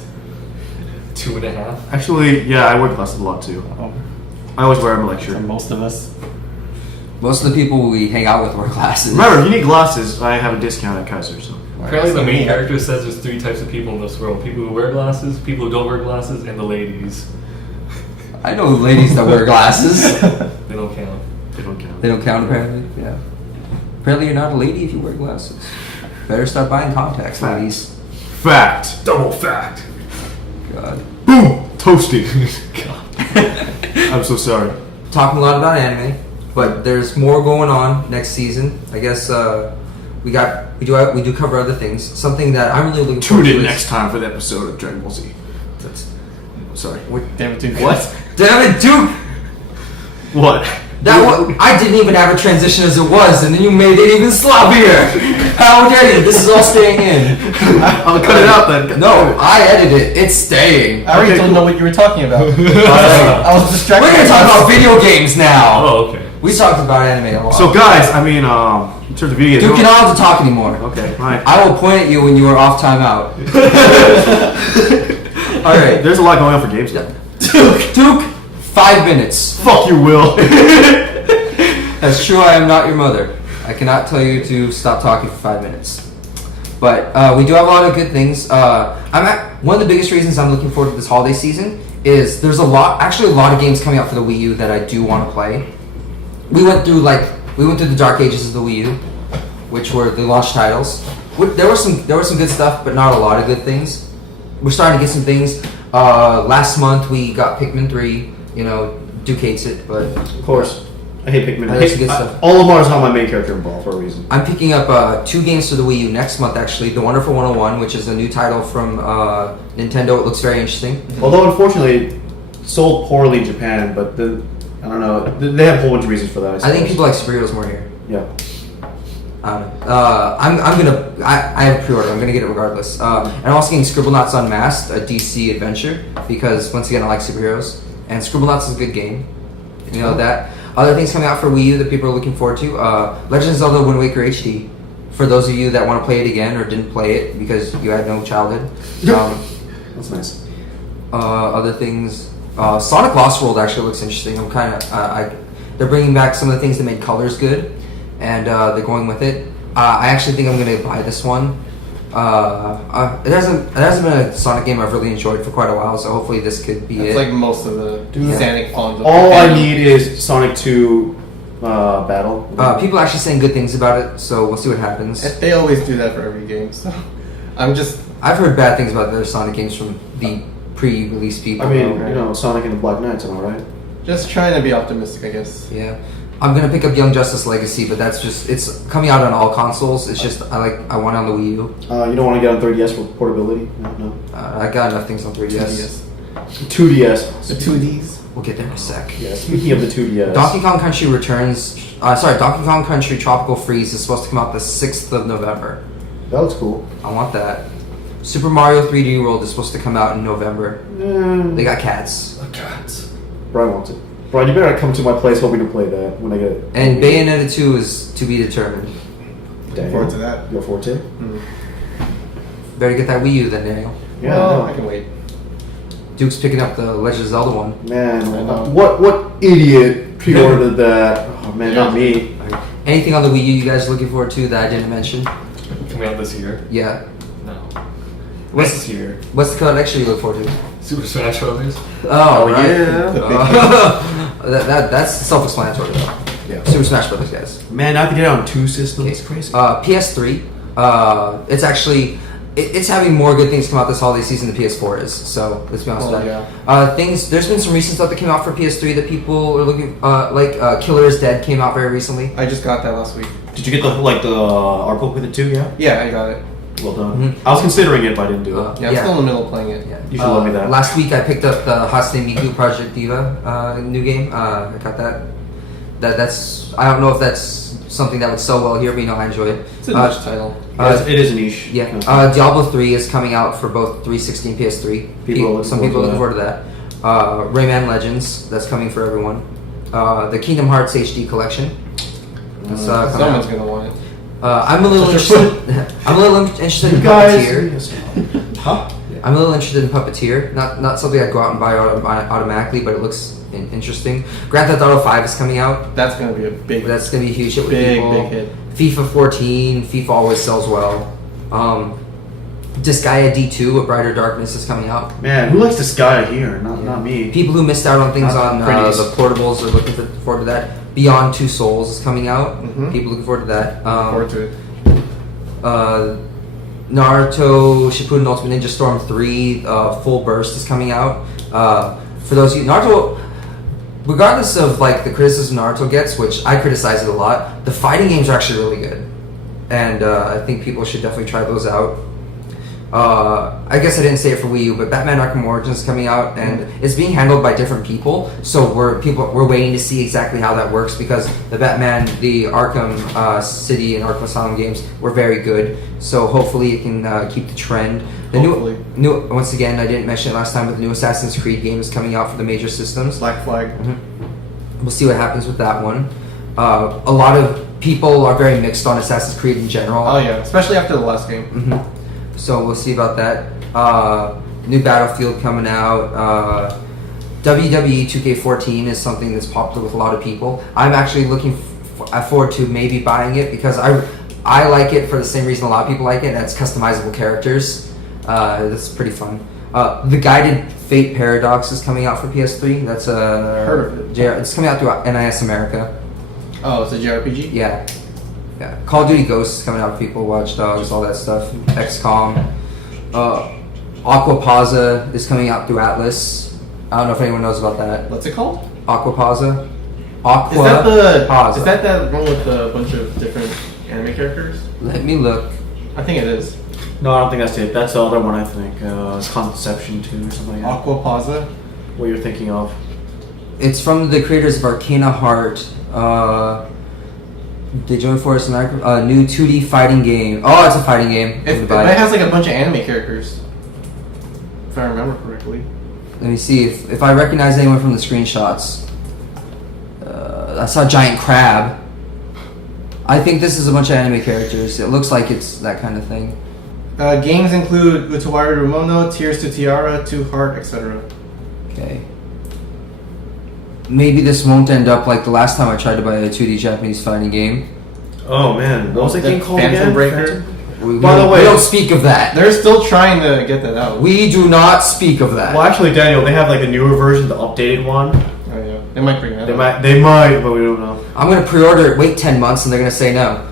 2.5. Actually, yeah, I wear glasses a lot too. Oh, I always wear them at or lecture. most of us. most of the people we hang out with wear glasses. Remember, if you need glasses, I have a discount at Kaiser. So. Apparently, the main character says there's 3 types of people in this world: people who wear glasses, people who don't wear glasses, and the ladies. I know ladies that wear glasses. They don't count. They don't count. They don't count, apparently. Yeah. Apparently, you're not a lady if you wear glasses. Better start buying contacts, ladies. Fact. Double fact. God. Boom. Toasty. I'm so sorry. Talking a lot about anime, but there's more going on next season. I guess we do cover other things. Something that I'm really looking Tune forward to in is- next time for the episode of Dragon Ball Z. That's. Sorry. Damn it, dude. What? Damn it, Duke! What? I didn't even have a transition as it was, and then you made it even sloppier. How dare you? This is all staying in. I'll cut it out then. No, I edited it. It's staying. I already Okay, don't cool. know what you were talking about. I was distracted. We're gonna talk about video games now. Oh, okay. We talked about anime a lot. So, guys, I mean, in terms of video games. Duke, you don't have to talk anymore. Okay, fine. I will point at you when you are off timeout. All right, There's a lot going on for games. Duke, 5 minutes. Fuck you, Will. That's true. I am not your mother. I cannot tell you to stop talking for 5 minutes. But we do have a lot of good things. One of the biggest reasons I'm looking forward to this holiday season is there's a lot of games coming out for the Wii U that I do want to play. We went through the dark ages of the Wii U, which were the launch titles. There was some good stuff, but not a lot of good things. We're starting to get some things. Last month we got Pikmin 3. You know, Duke hates it, but Of course. I hate Pikmin. There's good stuff. Olimar is not my main character involved for a reason. I'm picking up 2 games for the Wii U next month, actually. The Wonderful 101, which is a new title from Nintendo. It looks very interesting. Although, unfortunately, sold poorly in Japan, but I don't know. They have a whole bunch of reasons for that. I think people like superheroes more here. Yeah. I have a pre-order. I'm gonna get it regardless. And I'm also getting Scribblenauts Unmasked, a DC adventure, because once again I like superheroes, and Scribblenauts is a good game. You know that. Other things coming out for Wii U that people are looking forward to: Legend of Zelda: Wind Waker HD. For those of you that want to play it again or didn't play it because you had no childhood. That's nice. Other things, Sonic Lost World actually looks interesting. I'm kind of they're bringing back some of the things that made colors good, and they're going with it. I actually think I'm going to buy this one. It hasn't been a Sonic game I've really enjoyed for quite a while, so hopefully this could be It's it. like most of the Sonic fawns. All I need is Sonic 2 battle. People are actually saying good things about it, so we'll see what happens. They always do that for every game, so I've I've heard bad things about their Sonic games from the pre-release people. I mean, you know, Sonic and the Black Knights, am I right? Just trying to be optimistic, I guess. yeah. I'm gonna pick up Young Justice Legacy, but that's just it's coming out on all consoles. It's just I want it on the Wii U. You don't want to get on 3DS for portability? No. I got enough things on 3DS. 2DS. The 2Ds. We'll get there in a sec. Yeah, speaking of the 2DS. Donkey Kong Country Returns. Donkey Kong Country Tropical Freeze is supposed to come out the 6th of November. That looks cool. I want that. Super Mario 3D World is supposed to come out in November. They got cats. Bryan wants it. Bryan, you better come to my place hoping to play that when I get it. And Bayonetta 2 is to be determined. Daniel, Forward to that. You're forward to it? Better get that Wii U then, Daniel. Yeah, Well, I I can wait. Duke's picking up the Legend of Zelda one. Man, I know. what idiot pre-ordered that? Oh man, not me. Anything on the Wii U you guys are looking forward to that I didn't mention? Coming out this year? Yeah. No. What's This year? What's the code extra you look forward to? Super Smash Brothers. Oh, right. yeah. The big That's self-explanatory though. Yeah. Super Smash Brothers, guys. Man, I have to get it on 2 systems. It's crazy. PS3. It's actually it's having more good things come out this holiday season than PS4 is. So let's be honest with that. There's been some recent stuff that came out for PS3 that people are looking Killer is Dead came out very recently. I just got that last week. Did you get the art book with it too? Yeah. Yeah, I got it. Well done. Mhm. I was considering it, but I didn't do it. Yeah, I'm still in the middle of playing it. Yeah. You should love me that. Last week I picked up the Hatsune Miku Project Diva new game. I got that. That's I don't know if that's something that would sell well here, but I enjoy it. It's a niche title. It is a niche. Yeah. Diablo 3 is coming out for both 360 and PS3. Some people are looking forward to that. Rayman Legends, that's coming for everyone. The Kingdom Hearts HD collection. That's, coming Someone's out. gonna want it. I'm a little interested. I'm a little interested in Puppeteer. Huh? I'm a little interested in Puppeteer. Not something I'd go out and buy automatically, but it looks interesting. Grand Theft Auto 5 is coming out. That's gonna be a big, That's gonna be a huge hit with big, people. big hit. FIFA 14. FIFA always sells well. Disgaea D2, A Brighter Darkness is coming out. Man, who likes this guy here? Not me. People who missed out on things on Pretties. the portables are looking forward to that. Beyond Two Souls is coming out. Mhm. People looking forward to that. Forward to it. Naruto Shippuden Ultimate Ninja Storm 3 Full Burst is coming out. For those of you, Naruto, regardless of like the criticism Naruto gets, which I criticize it a lot, the fighting games are actually really good, and I think people should definitely try those out. I guess I didn't say it for Wii U, but Batman Arkham Origins is coming out, and it's being handled by different people. So we're waiting to see exactly how that works because the Arkham City and Arkham Asylum games were very good. So hopefully it can keep the trend. The Hopefully. new once again, I didn't mention it last time, but the new Assassin's Creed game is coming out for the major systems. Black Flag. We'll see what happens with that one. A lot of people are very mixed on Assassin's Creed in general. Oh yeah, especially after the last game. So we'll see about that. New Battlefield coming out. WWE 2K14 is something that's popular with a lot of people. I'm actually looking forward to maybe buying it because I like it for the same reason a lot of people like it. And that's customizable characters. That's pretty fun. The Guided Fate Paradox is coming out for PS3. That's Heard of it. It's coming out through NIS America. Oh, it's a JRPG. Yeah. Yeah. Call of Duty Ghosts is coming out for people, Watch Dogs, all that stuff. XCOM. Aquapazza is coming out through Atlas. I don't know if anyone knows about that. What's it called? Aquapazza. Is that the? Pazza. Is that one with a bunch of different anime characters? Let me look. I think it is. No, I don't think that's it. That's the other one, I think. It's Conception 2 or something like that. Aquapazza. What you're thinking of. It's from the creators of Arcana Heart. They joined Forest America. New 2D fighting game. Oh, it's a fighting game. It has like a bunch of anime characters. If I remember correctly. Let me see if I recognize anyone from the screenshots. I saw a giant crab. I think this is a bunch of anime characters. It looks like it's that kind of thing. Games include Utawari Rumono, Tears to Tiara, To Heart, etc. Okay. Maybe this won't end up like the last time I tried to buy a 2D Japanese fighting game. Oh man, what was that game called Phantom again? Breaker. By the way- we don't speak of that. They're still trying to get that out. We do not speak of that. Well, actually, Daniel, they have like a newer version, the updated one. Oh yeah, they might bring that. They out. might, but we don't know. I'm gonna pre-order it, wait 10 months, and they're gonna say no.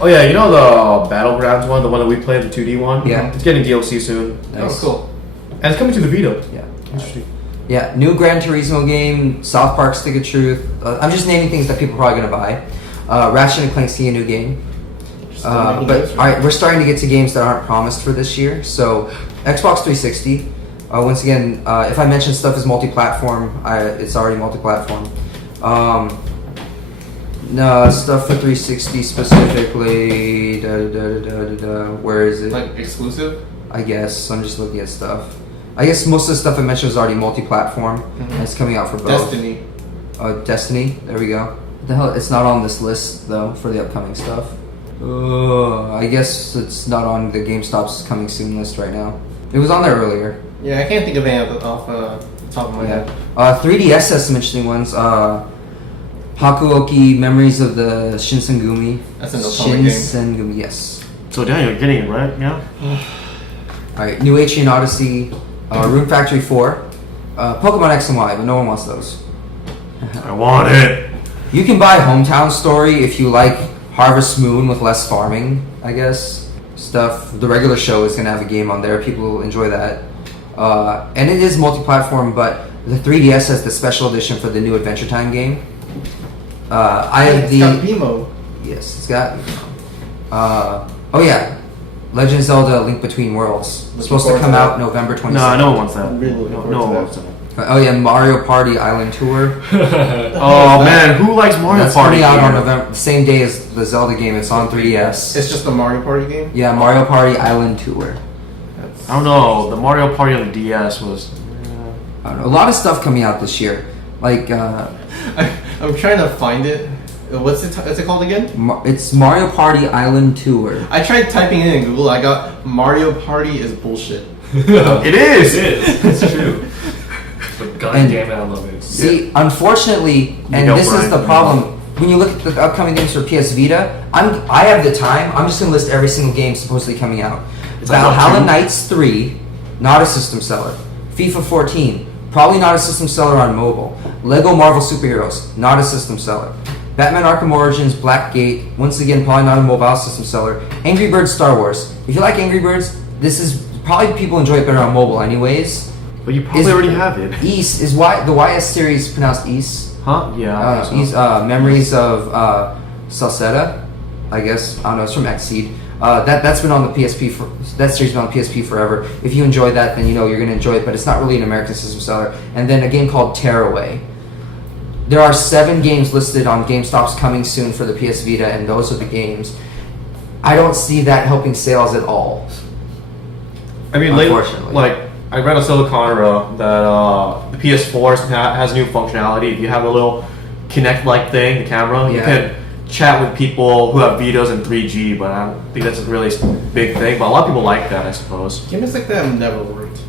Oh yeah, you know the Battlegrounds one, the one that we played, the 2D one. Yeah. It's getting DLC soon. Oh, cool. And it's coming to the Vita. Yeah. Interesting. Yeah, new Gran Turismo game, South Park Stick of Truth. I'm just naming things that people are probably gonna buy. Ratchet and Clank's a new game. But all right, we're starting to get to games that aren't promised for this year. So Xbox 360. Once again, if I mention stuff is multi-platform, it's already multi-platform. No stuff for 360 specifically. Where is it? Like exclusive? I guess I'm just looking at stuff. I guess most of the stuff I mentioned is already multi-platform. And it's coming out for both. Destiny. Destiny. There we go. What the hell? It's not on this list though for the upcoming stuff. I guess it's not on the GameStop's coming soon list right now. It was on there earlier. Yeah, I can't think of any off the top of my head. 3DS has some interesting ones. Hakuoki Memories of the Shinsengumi. That's an Otome game. Shinsengumi, yes. So Daniel, you're getting it right? Yeah. Alright, New Atrian Odyssey, Room Factory 4, Pokemon X and Y, but no one wants those. I want it. You can buy Hometown Story if you like Harvest Moon with less farming, I guess. Stuff. The regular show is going to have a game on there. People will enjoy that. And it is multi-platform, but the 3DS has the special edition for the new Adventure Time game. I have It's got BMO. Yes, it's got. Oh yeah, Legend of Zelda: Link Between Worlds. It's supposed to forward come to out that. November 22nd. No, no one wants that. I'm really looking No, forward no to one that. wants that. Oh yeah, Mario Party Island Tour. Oh man, who likes Mario That's Party? coming out on here? November, the same day as the Zelda game. It's on 3DS. It's just a Mario Party game? Yeah, Mario Party Island Tour. That's, I don't know. The Mario Party on the DS was. I don't know, a lot of stuff coming out this year. Like I'm trying to find it. What's it called again? it's Mario Party Island Tour. I tried typing it in Google. I got Mario Party is bullshit. It is. It is. It's true. But god And- damn it, I love it. See, unfortunately, and go, this is Bryan. the problem. When you look at the upcoming games for PS Vita, I have the time. I'm just gonna list every single game supposedly coming out. It's like Valhalla what, two? Knights 3, not a system seller. FIFA 14, probably not a system seller on mobile. Lego Marvel Superheroes, not a system seller. Batman Arkham Origins, Blackgate, once again probably not a mobile system seller. Angry Birds Star Wars. If you like Angry Birds, this is probably people enjoy it better on mobile anyways. But you probably Is- already have it. East is the YS series pronounced East. Huh? Yeah. I think These so. Memories of Salsetta, I guess. I don't know. It's from Xseed. That's been on the PSP for that series been on PSP forever. If you enjoy that, then you know you're gonna enjoy it. But it's not really an American system seller. And then a game called Tearaway. There are 7 games listed on GameStop's coming soon for the PS Vita, and those are the games. I don't see that helping sales at all. I mean, lately, Unfortunately. like I read on Siliconra that the PS4 has new functionality. If you have a little Kinect-like thing, the camera, you Yeah. can chat with people who have Vitas and 3G. But I don't think that's a really big thing. But a lot of people like that, I suppose. Games like that have never worked.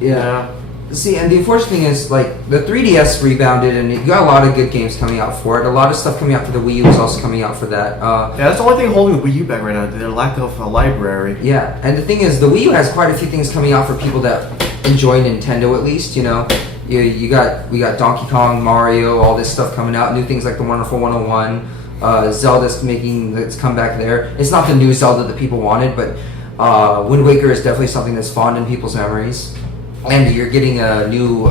Yeah. See, and the unfortunate thing is, like, the 3DS rebounded, and you got a lot of good games coming out for it. A lot of stuff coming out for the Wii U is also coming out for that. Yeah, that's the only thing holding the Wii U back right now. Their lack of a library. Yeah, and the thing is, the Wii U has quite a few things coming out for people that enjoy Nintendo at least. You know, we got Donkey Kong, Mario, all this stuff coming out. New things like the Wonderful 101, Zelda's making its comeback there. It's not the new Zelda that people wanted, but Wind Waker is definitely something that's fond in people's memories. And you're getting a new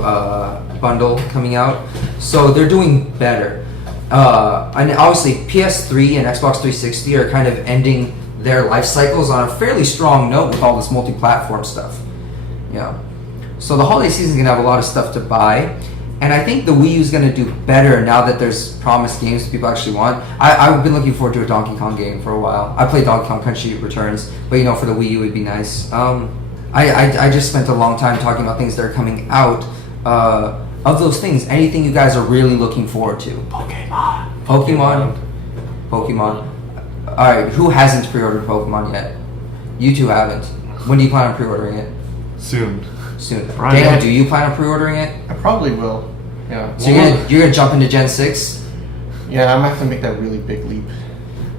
bundle coming out, so they're doing better. And obviously, PS3 and Xbox 360 are kind of ending their life cycles on a fairly strong note with all this multi-platform stuff. Yeah. So the holiday season is gonna have a lot of stuff to buy, and I think the Wii U is gonna do better now that there's promised games that people actually want. I've been looking forward to a Donkey Kong game for a while. I played Donkey Kong Country Returns, but you know, for the Wii U, it'd be nice. I just spent a long time talking about things that are coming out. Of those things, anything you guys are really looking forward to? Pokemon. Alright, who hasn't pre-ordered Pokemon yet? You two haven't. When do you plan on pre-ordering it? Soon. Soon. Bryan. Daniel, do you plan on pre-ordering it? I probably will. Yeah. So you're gonna jump into Gen 6? Yeah, I'm gonna have to make that really big leap.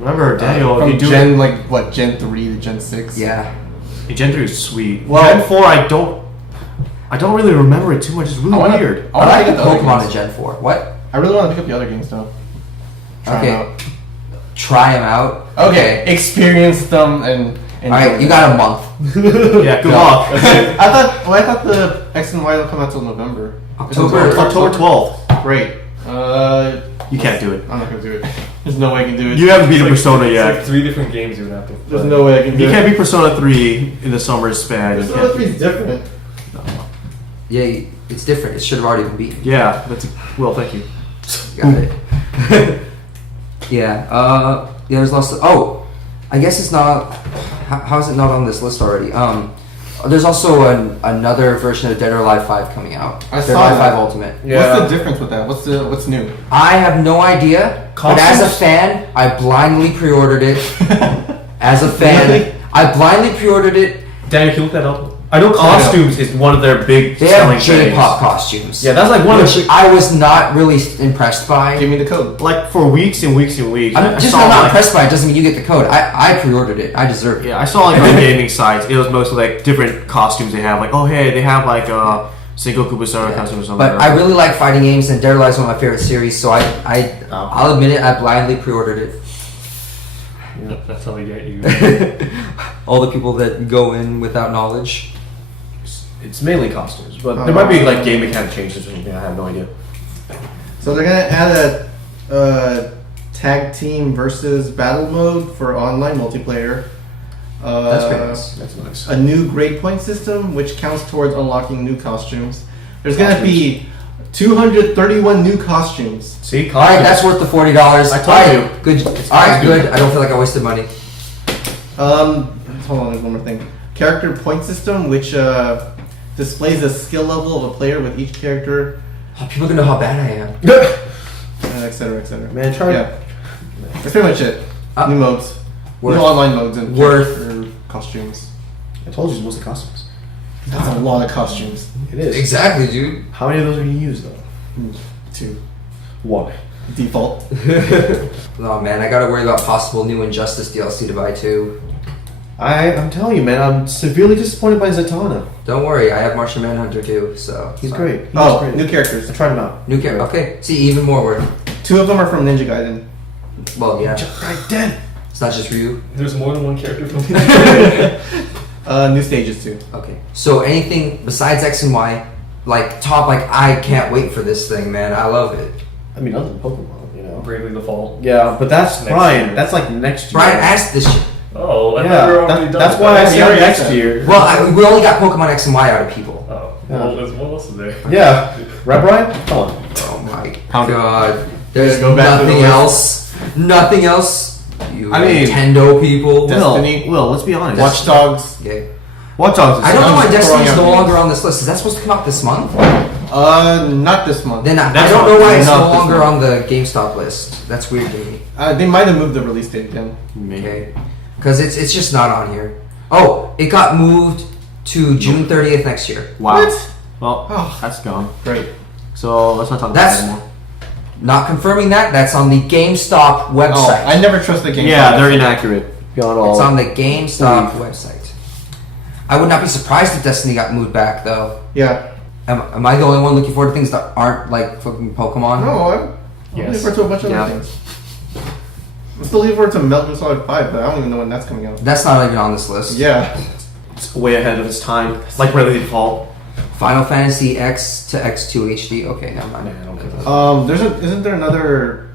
Remember, Daniel, From if you do Gen Gen 3 to Gen 6. Yeah. Gen 3 is sweet. Well- Gen 4, I don't really remember it too much. It's really weird. I I wanna like pick up the other Pokemon games. in Gen 4. What? I really want to pick up the other games though. Try 'em Okay. out. Try them out. Okay, experience them and And All right, you got a month. Yeah, good luck. I thought the X and Y will come out till November. October 12th. Great. You can't do it. I'm not gonna do it. There's no way I can do it. You haven't beaten It's Persona it's yet. like 3 different games you would have to play. There's no way I can do You it. can't beat Persona 3 in the summer span. You Persona can't 3 is different. Yeah, it's different. It should have already been beaten. Yeah, well, thank you. Got it. Yeah. Yeah. There's lots of. Oh, I guess it's not. How is it not on this list already? There's also another version of Dead or Alive 5 coming out. I Dead saw or Alive that. 5 Ultimate. What's the difference with that? What's new? I have no idea. But as a Costumes? fan, I blindly pre-ordered it. As a fan, Really? I blindly pre-ordered it. Daniel, can you look that up? I know costumes is one of their big They selling have things. J-pop costumes. Yeah, that's like one of which the I was not really impressed by. Give me the code. like for weeks and weeks and weeks. I'm I just saw, not like- impressed by it. Doesn't mean you get the code. I pre-ordered it. I deserve it. Yeah, I saw like on gaming sites. It was mostly like different costumes they have. Like, oh hey, they have like a single Kubasara Yeah. costume or something. But I really like fighting games, and Dead or Alive is one of my favorite series. So I'll admit it. I blindly pre-ordered it. That's how they get you. All the people that go in without knowledge. It's mainly costumes, but there might be like game mechanic changes or something. I have no idea. So they're gonna add a tag team versus battle mode for online multiplayer. That's pretty nice. That's nice. A new grade point system, which counts towards unlocking new costumes. There's gonna be 231 new costumes. See, All right, that's worth the $40. I told All right, you. Good. All right, good. I don't feel like I wasted money. Hold on, there's one more thing. Character point system, which displays the skill level of a player with each character, Oh, people gonna know how bad I am. etc., etc. Man, try. Yeah, that's pretty much it. New modes, Worth. new online modes, and Worth. character costumes. I told you it's mostly costumes. That's a lot of costumes. It is. Exactly, dude. How many of those are you use though? 2 One. default. Oh man, I gotta worry about possible new Injustice DLC to buy too. I'm telling you, man, I'm severely disappointed by Zatanna. Don't worry, I have Martian Manhunter too, so He's so- great. He's Oh, great. new characters. I tried him out. New character. Okay, see, even more work. 2 of them are from Ninja Gaiden. Well, yeah, Right dead. it's not just Ryu. There's more than one character from New stages too. Okay, so anything besides X and Y, like top, like I can't wait for this thing, man. I love it. I mean, other than Pokemon, you know. Bravely Default. Yeah, but that's Next Brian. year. That's like next year. Brian asked this shit. Oh, I thought we were Yeah, already done. that's why I That's said already next said. year. Well, we only got Pokemon X and Y out of people. Oh, well, there's what else is there? Yeah, right, Brian? Come on. Oh my Pound it. god. There's Go back to the nothing list. else. Nothing else. You I mean, Nintendo people. Destiny. Will, let's be honest. Watch Dogs. Yeah. Watch Dogs. is I don't know why I'm just Destiny's throwing no out longer names. on this list. Is that supposed to come out this month? Not this month. Then I Next don't know month. why it's no Not this longer month. on the GameStop list. That's weird to me. They might have moved the release date again. Maybe. Okay. Because it's just not on here. Oh, it got moved to June 30th next year. Wow. What? Well, Oh. that's gone. Great. So let's not talk about That's- that anymore. Not confirming that. That's on the GameStop Oh, website. I never trust the game. Yeah, they're inaccurate. Beyond all. It's on the GameStop website. I would not be surprised if Destiny got moved back, though. Yeah. Am I the only one looking forward to things that aren't like fucking Pokemon? No, I'm looking Yes. forward to a bunch of Yeah. other things. I'm still looking forward to Metal Gear Solid 5, but I don't even know when that's coming out. That's not even on this list. Yeah. It's way ahead of its time. Like Bravely Default. Final Fantasy X to X2 HD. Okay, never mind. Nah, I don't get that. Isn't there another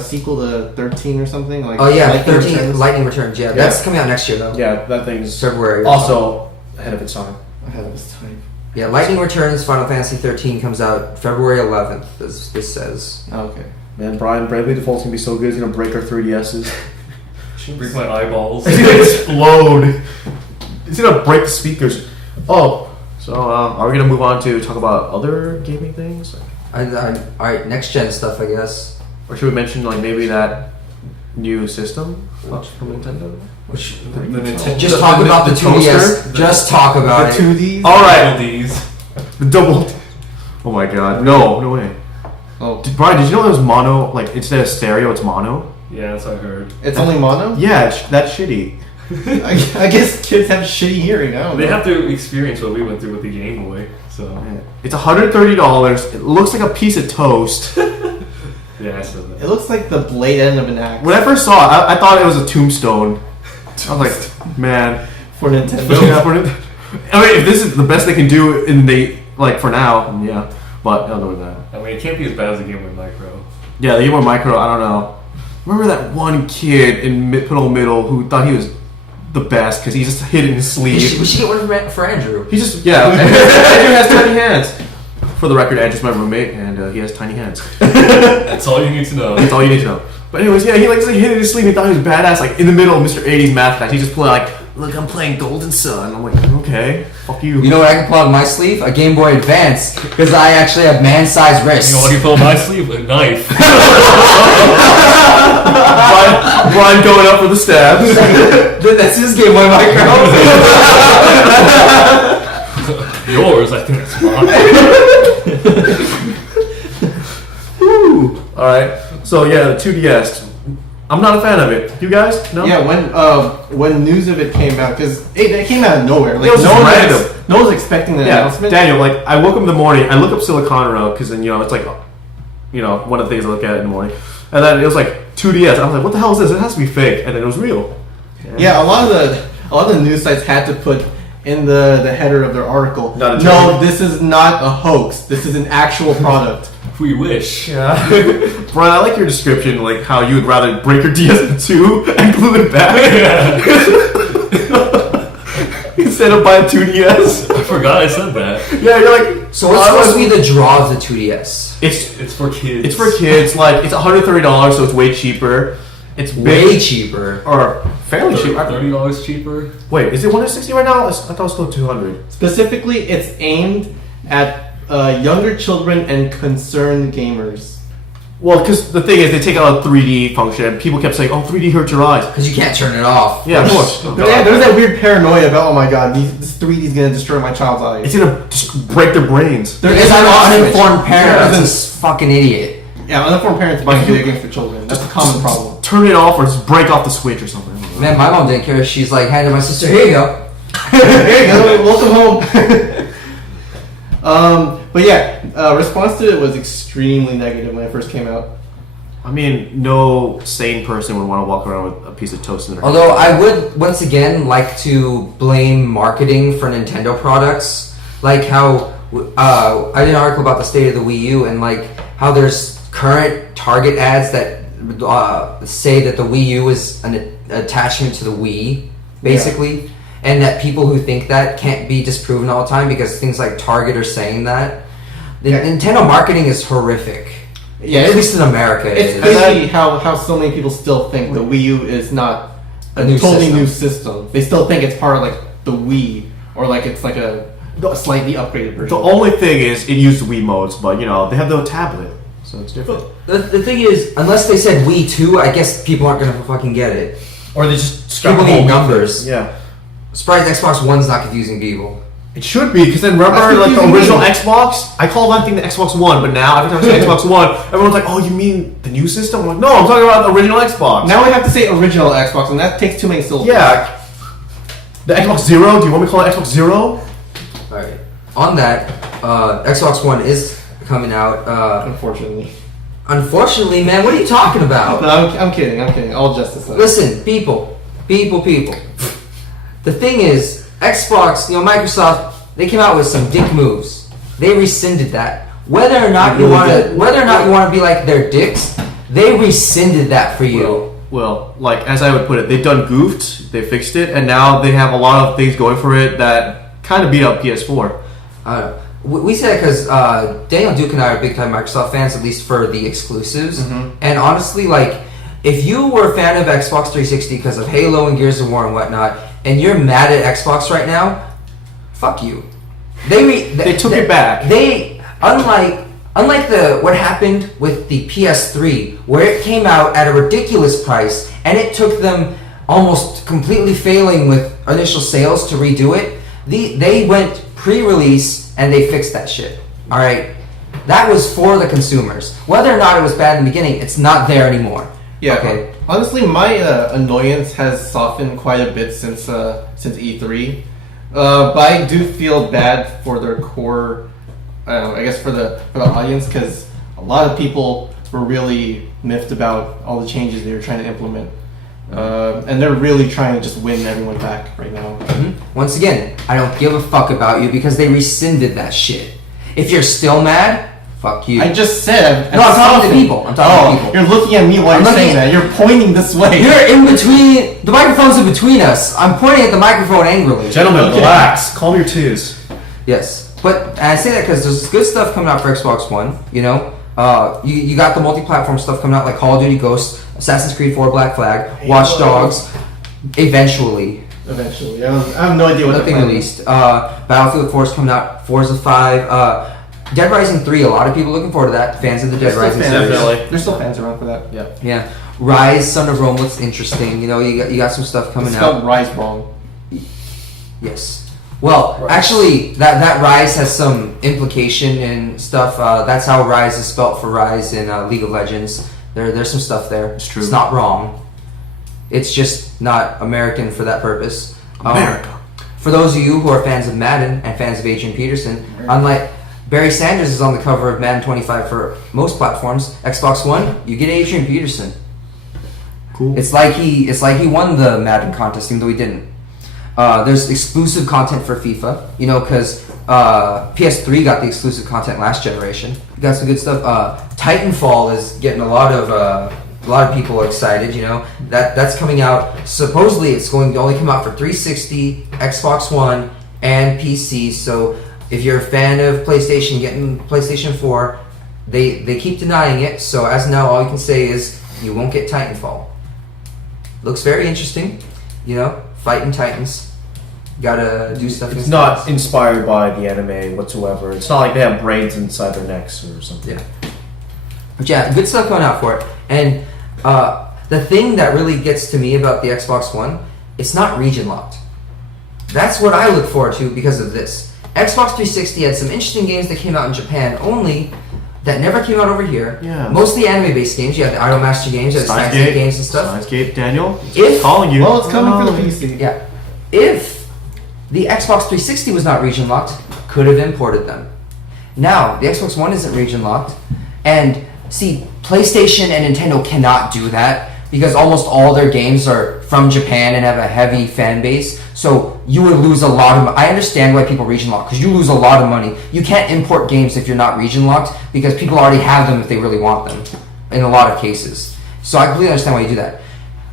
sequel to 13 or something? Like Oh yeah, Lightning 13 Returns? Lightning Returns. Yeah, that's coming out next year though. Yeah, that thing's February. or also ahead of its time. Ahead of its time. Yeah, Lightning Returns Final Fantasy 13 comes out February 11th, as this says. Oh, okay. Man, Brian, Bravely Default's gonna be so good. It's gonna break our 3DSs. Break my eyeballs. It's gonna explode. It's gonna break the speakers. Oh, so are we gonna move on to talk about other gaming things, Alright, next gen stuff, I guess. or should we mention like maybe that new system from Nintendo? Which, The Nintendo- just talk about the 2DS. Just talk about The it. 2Ds? All right, These. the double. Oh my god, no way. Oh, Brian, did you know it was mono? Like instead of stereo, it's mono. Yeah, that's what I heard. it's only mono? Yeah, that's shitty. I guess kids have shitty hearing. I don't They know. have to experience what we went through with the Game Boy. So It's $130. It looks like a piece of toast. yeah, I said that. It looks like the blade end of an axe. When I first saw it, I thought it was a tombstone. I was like, man. For Nintendo. Yeah, I mean, if this is the best they can do for now, yeah. But other than that. I mean, it can't be as bad as the Game Boy Micro. Yeah, the Game Boy Micro, I don't know. Remember that one kid in middle who thought he was the best because he just hid in his sleeve? We should get one for Andrew. He just, yeah. Andrew has tiny hands. For the record, Andrew's my roommate, and he has tiny hands. That's all you need to know. That's all you need to know. But anyways, yeah, he just hid in his sleeve. He thought he was badass, like in the middle of Mr. 80's math class. He just played like, look, I'm playing Golden Sun. I'm like, okay, fuck you. You know what I can pull out of my sleeve? A Game Boy Advance, because I actually have man-sized wrists. You know what you pull my sleeve? A knife. Bryan going up for the stabs. That's his Game Boy Micro. Yours, I think it's mine. Woo. All right. So yeah, the 2DS. I'm not a fan of it. You guys? No. Yeah, when news of it came out, because it came out of nowhere. Like It was no just one random. no one was expecting the Yeah, announcement. Daniel. Like I woke up in the morning. I look up Silicon Row because then it's like, one of the things I look at in the morning, and then it was like 2DS. I was like, what the hell is this? It has to be fake, and then it was real. Yeah, a lot of the news sites had to put in the header of their article. Not a No, joke." this is not a hoax. This is an actual product. We wish. Yeah. Brian, I like your description, like how you would rather break your DS in two and glue it back instead of buy a 2DS. I forgot I said that. Yeah, you're like. So what's supposed to be the draw of the 2DS? It's for kids. It's for kids. Like it's $130, so it's way cheaper. It's Way big, cheaper. or fairly cheap. $30 cheaper. Wait, is it $160 right now? I thought it was still $200. Specifically, it's aimed at younger children and concerned gamers. Well, because the thing is, they take out a 3D function. People kept saying, "Oh, 3D hurts your eyes." Because you can't turn it off. Yeah, of course. There's that weird paranoia about, oh my god, this 3D is gonna destroy my child's eyes. It's gonna just break their brains. There Because is I'm an an awesome uninformed parent. Yeah, That's this fucking idiot. Yeah, uninformed parents buying video games for children. That's a common problem. Turn it off or just break off the switch or something. Man, my mom didn't care. She's like, handed my sister, here you go. Here you go, welcome home. But yeah, response to it was extremely negative when it first came out. I mean, no sane person would want to walk around with a piece of toast in their hand. Although I would once again like to blame marketing for Nintendo products, like how I did an article about the state of the Wii U and like how there's current Target ads that say that the Wii U is an attachment to the Wii, basically, and that people who think that can't be disproven all the time because things like Target are saying that. The Nintendo marketing is horrific. Yeah, At least in America, it It's is. crazy how so many people still think the Wii U is not a new totally system. new system. They still think it's part of like the Wii, or like it's like a slightly upgraded version. The only thing is, it used Wii modes, but they have the tablet, so it's different. The thing is, unless they said Wii 2, I guess people aren't gonna fucking get it. Or they just scrap People the whole need Wii numbers. Yeah, Surprised Xbox One's not confusing people. it should be because then remember That's like the confusing original me. Xbox. I call that thing the Xbox One, but now every time I say Xbox One, everyone's like, "Oh, you mean the new system?" I'm like, "No, I'm talking about the original Xbox." Now we have to say original Xbox, and that takes too many syllables. Yeah, the Xbox Zero. Do you want me to call it Xbox Zero? Alright. On that, Xbox One is coming out. Unfortunately. Unfortunately, man, what are you talking about? No, I'm kidding. All justice. Though. Listen, people. The thing is, Xbox, Microsoft, they came out with some dick moves. They rescinded that. Whether or not you want to be like their dicks, they rescinded that for you. Well, like as I would put it, they've done goofed, they fixed it, and now they have a lot of things going for it that kind of beat up PS4. We say that because Daniel Duke and I are big time Microsoft fans, at least for the exclusives. Mm-hmm. And honestly, like, if you were a fan of Xbox 360 because of Halo and Gears of War and whatnot, and you're mad at Xbox right now, fuck you. They took it back. They unlike what happened with the PS3, where it came out at a ridiculous price, and it took them almost completely failing with initial sales to redo it. They went pre-release and they fixed that shit. All right, that was for the consumers. Whether or not it was bad in the beginning, it's not there anymore. Yeah. Okay. Honestly, my annoyance has softened quite a bit since E3, but I do feel bad for their core. I guess for the audience, because a lot of people were really miffed about all the changes they were trying to implement. And they're really trying to just win everyone back right now. Once again, I don't give a fuck about you because they rescinded that shit. If you're still mad, fuck you. I just said. No, I'm talking to people. I'm talking to people. You're looking at me while I'm you're looking saying that. You're pointing this way. You're in between. The microphone's in between us. I'm pointing at the microphone angrily. Gentlemen, Okay. relax. Calm your tears. Yes, but I say that because there's good stuff coming out for Xbox One. You know, you got the multi-platform stuff coming out like Call of Duty Ghosts, Assassin's Creed 4 Black Flag, Watch Dogs. Eventually, I have no idea what nothing they're released. Battlefield 4 is coming out. Forza 5. Dead Rising 3. A lot of people looking forward to that. Fans of the Dead Rising series. Definitely. There's still fans around for that. Yeah. Yeah. Rise, Son of Rome looks interesting. You know, you got some stuff coming It's out. spelled Rise wrong. Yes. Well, actually, that Rise has some implication and stuff. That's how Rise is spelt for Rise in League of Legends. There's some stuff there. It's true. It's not wrong. It's just not American for that purpose. America. For those of you who are fans of Madden and fans of Adrian Peterson, unlike Barry Sanders is on the cover of Madden 25 for most platforms. Xbox One, you get Adrian Peterson. Cool. It's like he won the Madden contest, even though he didn't. There's exclusive content for FIFA, you know, because PS3 got the exclusive content last generation. You got some good stuff. Titanfall is getting a lot of people excited. You know, that's coming out. Supposedly, it's going to only come out for 360, Xbox One, and PC. So if you're a fan of PlayStation, getting PlayStation 4, they keep denying it. So as of now, all you can say is you won't get Titanfall. Looks very interesting, you know, fighting Titans. Gotta do stuff. It's not inspired by the anime whatsoever. It's not like they have brains inside their necks or something. Yeah. But yeah, good stuff going out for it. And the thing that really gets to me about the Xbox One, it's not region locked. That's what I look forward to because of this. Xbox 360 had some interesting games that came out in Japan only that never came out over here. Yeah. Mostly anime-based games. You have the Idolmaster games, you have the Steins Gate games and stuff. Steins Gate, Daniel. If Calling you. Well, it's coming for the PC. Yeah. If the Xbox 360 was not region locked, could have imported them. Now, the Xbox One isn't region locked. And see, PlayStation and Nintendo cannot do that because almost all their games are from Japan and have a heavy fan base. So you would lose a lot of money. I understand why people region lock because you lose a lot of money. You can't import games if you're not region locked because people already have them if they really want them in a lot of cases. So I completely understand why you do that.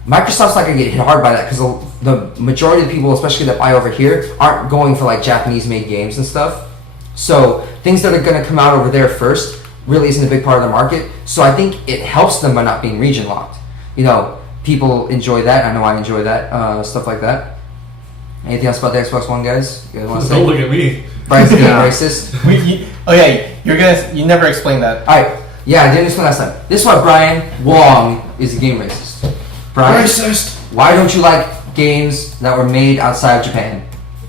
Microsoft's not going to get hit hard by that because the majority of the people, especially that buy over here, aren't going for like Japanese-made games and stuff. So things that are going to come out over there first really isn't a big part of the market. So I think it helps them by not being region locked. You know, people enjoy that. I know I enjoy that, stuff like that. Anything else about the Xbox One, guys? You guys want to say? Don't look at me. Brian's being racist. You never explained that. Alright, yeah, I didn't explain last time. This is why Brian Wong is a game racist. Brian, Racist. why don't you like games that were made outside of Japan?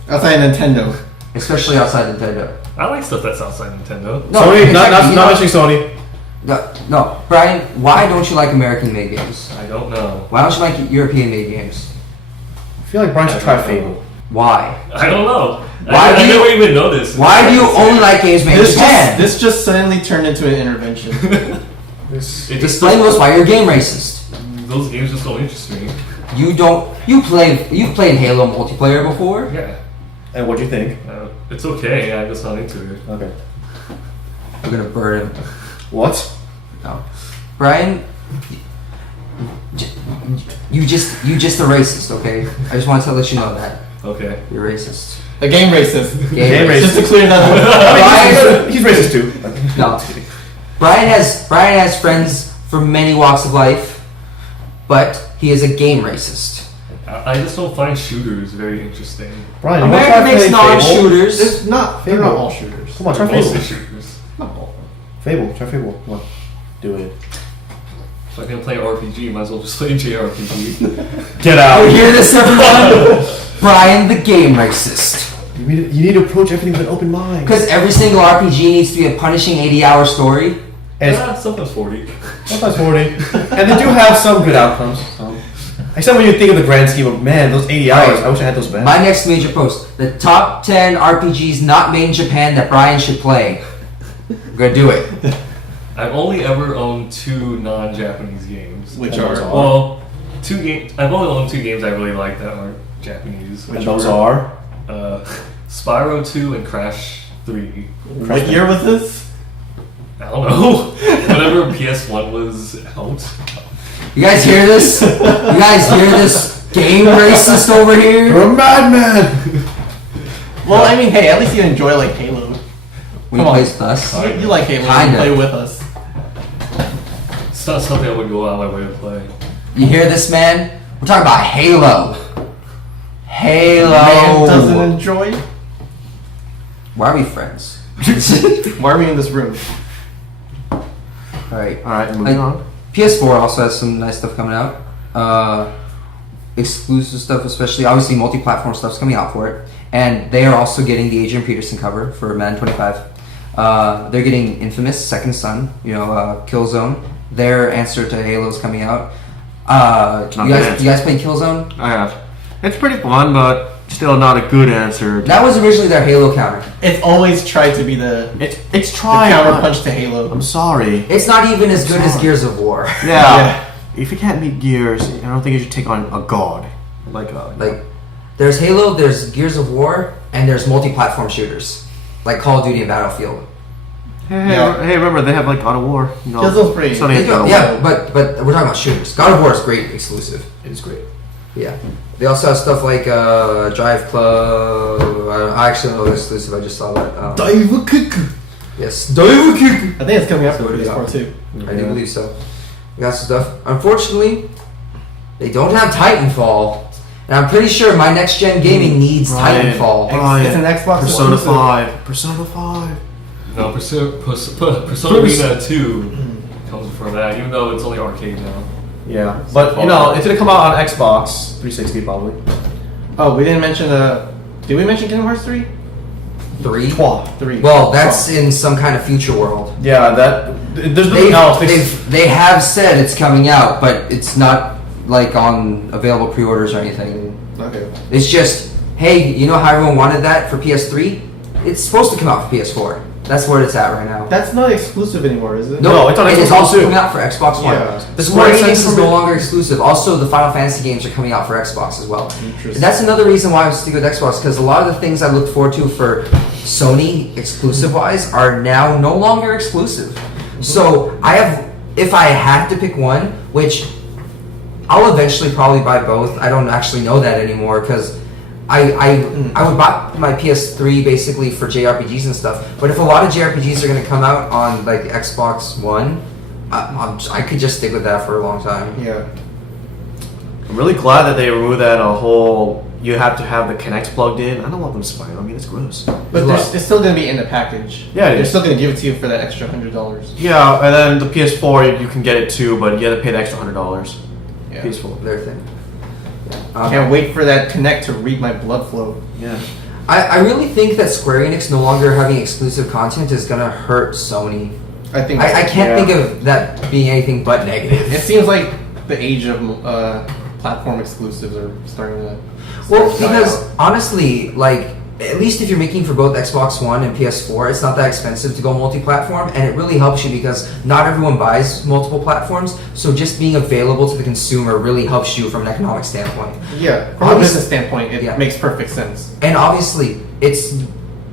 Outside Nintendo. Especially outside Nintendo. I like stuff that's outside Nintendo. No, Sony, exactly, not mentioning Sony. No, Brian, why don't you like American-made games? I don't know. Why don't you like European-made games? I feel like Brian should try Fable. Why? I don't know. Why do I you- never even noticed. Why do you only like games made in Japan? This just suddenly turned into an intervention. It just Explain to us why you're a game racist. those games just don't interest me. You've played Halo multiplayer before? Yeah. And what'd you think? It's okay. I'm just not into it. Okay. I'm gonna burn him. What? No. Brian, you just a racist, okay? I just wanted to let you know that. Okay. You're racist. A game racist. Game racist. Just to clear that up. Brian, He's racist too. no. Brian has friends from many walks of life, but he is a game racist. I just don't find shooters very interesting. Brian, you America wanna try makes playing Fable? non-shooters. They're not all shooters. Come on, try Mostly Fable. shooters. Not all. Fable, try Fable. Come on. Do it. If I'm gonna play RPG, might as well just play JRPG. Get You out. hear this, everyone? Brian, the game racist. You need to approach everything with an open mind. Because every single RPG needs to be a punishing 80-hour story. And it's Sometimes 40. sometimes 40. And they do have some good outcomes. Except when you think of the grand scheme of, man, those 80 hours, I wish I had those back. My next major post: the top 10 RPGs not made in Japan that Brian should play. I'm gonna do it. I've only ever owned 2 non-Japanese games. Which That was are all. Well, two games. I've only owned 2 games I really like that aren't Japanese. And those are. Spyro 2 and Crash 3. What year was this? I don't know. Whenever PS1 was out. You guys hear this? You guys hear this game racist over here? You're a madman! Well, I mean, hey, at least you enjoy like Halo. When you Come on. play with us? You like Halo, Kinda. you play with us. It's not something I would go out of my way to play. You hear this, man? We're talking about Halo. Halo. Man doesn't enjoy. Why are we friends? Why are we in this room? Alright. Alright, moving on. PS4 also has some nice stuff coming out. Exclusive stuff, especially obviously multi-platform stuff's coming out for it, and they are also getting the Adrian Peterson cover for Madden 25. They're getting Infamous Second Son, Killzone. Their answer to Halo is coming out. You guys played Killzone? I have. It's pretty fun, but still not a good answer. That was originally their Halo counter. It's always tried to be the It's trying. counter punch to Halo. I'm sorry. It's not even as good as Gears of War. Yeah. If you can't beat Gears, I don't think you should take on a god. Like There's Halo, there's Gears of War, and there's multi-platform shooters like Call of Duty and Battlefield. Hey, remember they have like God of War. Killzone's pretty- Sony has God of War. Yeah, but we're talking about shooters. God of War is great exclusive. It is great. Yeah. They also have stuff like Drive Club. I actually don't know the exclusive. I just saw that. Dive kick. Yes, Dive Kick. I think it's coming out for So what do you PS4 got? too. I do believe so. We got some stuff. Unfortunately, they don't have Titanfall, and I'm pretty sure my next gen gaming needs Bryan. Titanfall. Bryan. It's an Xbox Persona exclusive. 5. Persona 5. No, Persona Arena 2 comes before that, even though it's only arcade now. Yeah, but it's gonna come out on Xbox 360 probably. Oh, we didn't mention did we mention Kingdom Hearts 3? 3. 3. Well, that's in some kind of future world. Yeah, there's nothing else. They have said it's coming out, but it's not like on available pre-orders or anything. Okay. It's just, hey, you know how everyone wanted that for PS3? It's supposed to come out for PS4. That's where it's at right now. That's not exclusive anymore, is it? No, it's on it is Xbox also too. coming out for Xbox One. Yeah. The This Square is more Enix is exciting no for me. longer exclusive. Also, the Final Fantasy games are coming out for Xbox as well. Interesting. And that's another reason why I was sticking with Xbox, because a lot of the things I looked forward to for Sony exclusive-wise are now no longer exclusive. So if I had to pick one, which I'll eventually probably buy both. I don't actually know that anymore because I would buy my PS3 basically for JRPGs and stuff. But if a lot of JRPGs are going to come out on like the Xbox One, I could just stick with that for a long time. Yeah. I'm really glad that they removed that whole. You have to have the Kinect plugged in. I don't want them spying on me. That's gross. But it's still going to be in the package. Yeah, it They're is. still going to give it to you for that extra $100. Yeah, and then the PS4 you can get it too, but you have to pay the extra $100. Yeah. PS4. Their thing. Can't wait for that Kinect to read my blood flow. Yeah. I really think that Square Enix no longer having exclusive content is going to hurt Sony. I think I can't Yeah. think of that being anything but negative. it seems like the age of platform exclusives are starting to. Well, start to die because out. honestly, like, at least if you're making for both Xbox One and PS4, it's not that expensive to go multi-platform, and it really helps you because not everyone buys multiple platforms, so just being available to the consumer really helps you from an economic standpoint. Yeah, from a Obviously- business standpoint, it Yeah. makes perfect sense. And obviously,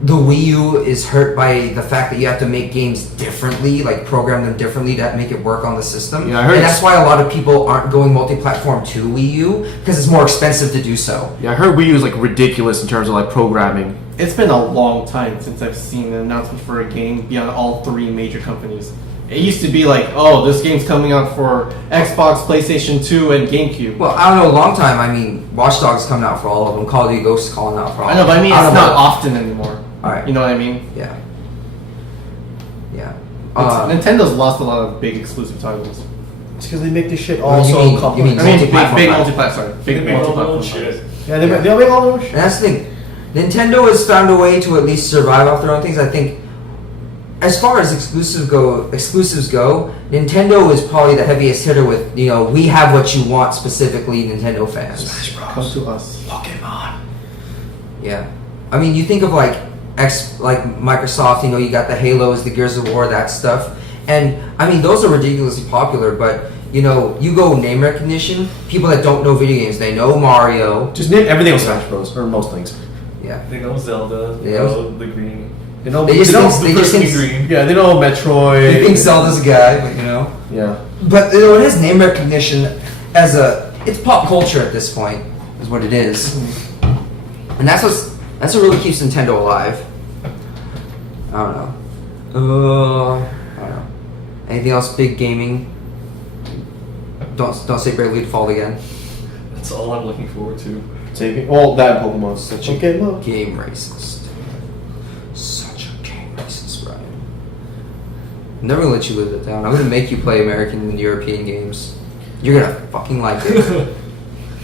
the Wii U is hurt by the fact that you have to make games differently, like program them differently to make it work on the system. Yeah, I heard and it's- that's why a lot of people aren't going multi-platform to Wii U because it's more expensive to do so. Yeah, I heard Wii U is like ridiculous in terms of like programming. It's been a long time since I've seen an announcement for a game beyond all 3 major companies. It used to be like, oh, this game's coming out for Xbox, PlayStation 2, and GameCube. Well, I don't know, a long time. I mean, Watch Dogs is coming out for all of them. Call of Duty Ghosts is calling out for all I of know, them. but I mean, don't it's know not about- often anymore. Alright. You know what I mean? Yeah. Yeah. Nintendo lost a lot of big exclusive titles. It's because they make this shit Oh, you mean I mean, multi-platform big titles. multi-platform. Big multi-platform. Shit. Yeah, they'll make all those shit. And that's the thing. Nintendo has found a way to at least survive off their own things. I think, as far as exclusives go, Nintendo is probably the heaviest hitter with, we have what you want, specifically Nintendo fans. Come to us. Pokemon. Yeah. I mean, you think of like Microsoft, you got the Halos, the Gears of War, that stuff. And I mean, those are ridiculously popular, but you know, you go name recognition. People that don't know video games, they know Mario. Just name everything on Smash Bros. Or most things. Yeah. They know Zelda. They Yeah. know the green. They know. They just know think- The they just person think- in green. yeah, they know Metroid. They think Zelda's a guy, but you know. Yeah. But you know, it has name recognition as it's pop culture at this point, is what it is, and that's what really keeps Nintendo alive. I don't know. I don't know. Anything else? Big gaming. Don't say Bravely Default again. That's all I'm looking forward to. Taking well, that and Pokemon. Such a game mode. Game racist. Such a game racist, Bryan. I'm never gonna let you live it down. I'm gonna make you play American and European games. You're gonna fucking like it.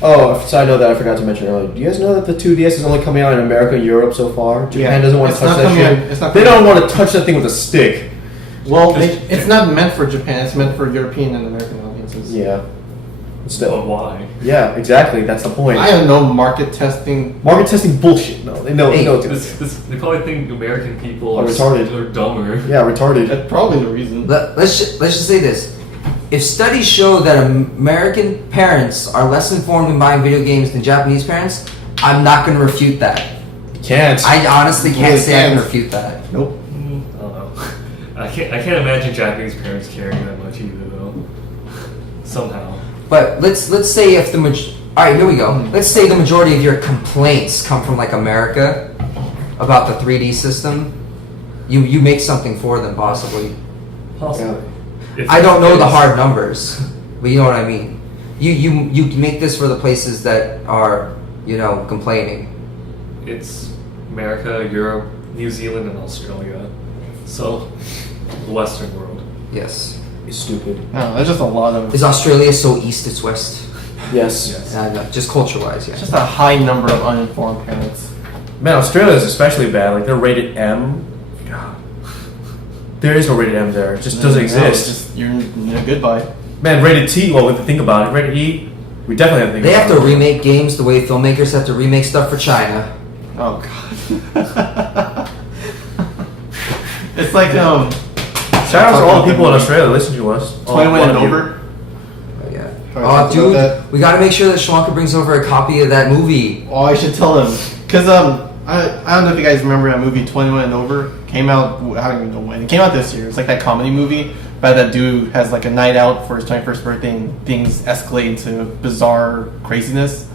Oh, side note that I forgot to mention earlier. Do you guys know that the 2DS is only coming out in America and Europe so far? Japan Yeah. doesn't want to It's touch not that coming shit. out- it's not They coming don't out. want to touch that thing with a stick. Well, it's not meant for Japan. It's meant for European and American audiences. Yeah. But Still. why? Yeah, exactly. That's the point. I don't know market testing. Market testing bullshit. No, they know. They know. They probably think American people Are retarded. are dumber. Yeah, retarded. That's probably the reason. Let's just say this: if studies show that American parents are less informed in buying video games than Japanese parents, I'm not going to refute that. Can't. I honestly can't Really say I can can't. refute that. Nope. I don't know. I can't imagine Japanese parents caring that much either, though. Somehow. But let's say if all right, here we go. Let's say the majority of your complaints come from like America about the 3D system. You make something for them possibly. Possibly. If I don't know the it's- hard numbers, but you know what I mean. You make this for the places that are complaining. It's America, Europe, New Zealand, and Australia. So, the Western world. Yes. It's stupid. No, there's just a lot of. Is Australia so east it's west? Yes. No, just culture-wise, yeah. It's just a high number of uninformed parents. Man, Australia is especially bad. Like they're rated M. God. There is no rated M there. It just doesn't No, it's exist. just you're goodbye. Man, rated T. Well, we have to think about it. Rated E. We definitely have to think They about have to it. remake games the way filmmakers have to remake stuff for China. Oh god. It's like Shout out to all the people in Australia that listen to us. 21 and All of you. over. Oh, yeah. Sorry, Oh, talked about dude, that. we gotta make sure that Shwanka brings over a copy of that movie. Oh, I should tell him because I don't know if you guys remember that movie 21 and over came out. I don't even know when it came out this year. It's like that comedy movie about that dude has like a night out for his 21st birthday and things escalate into bizarre craziness.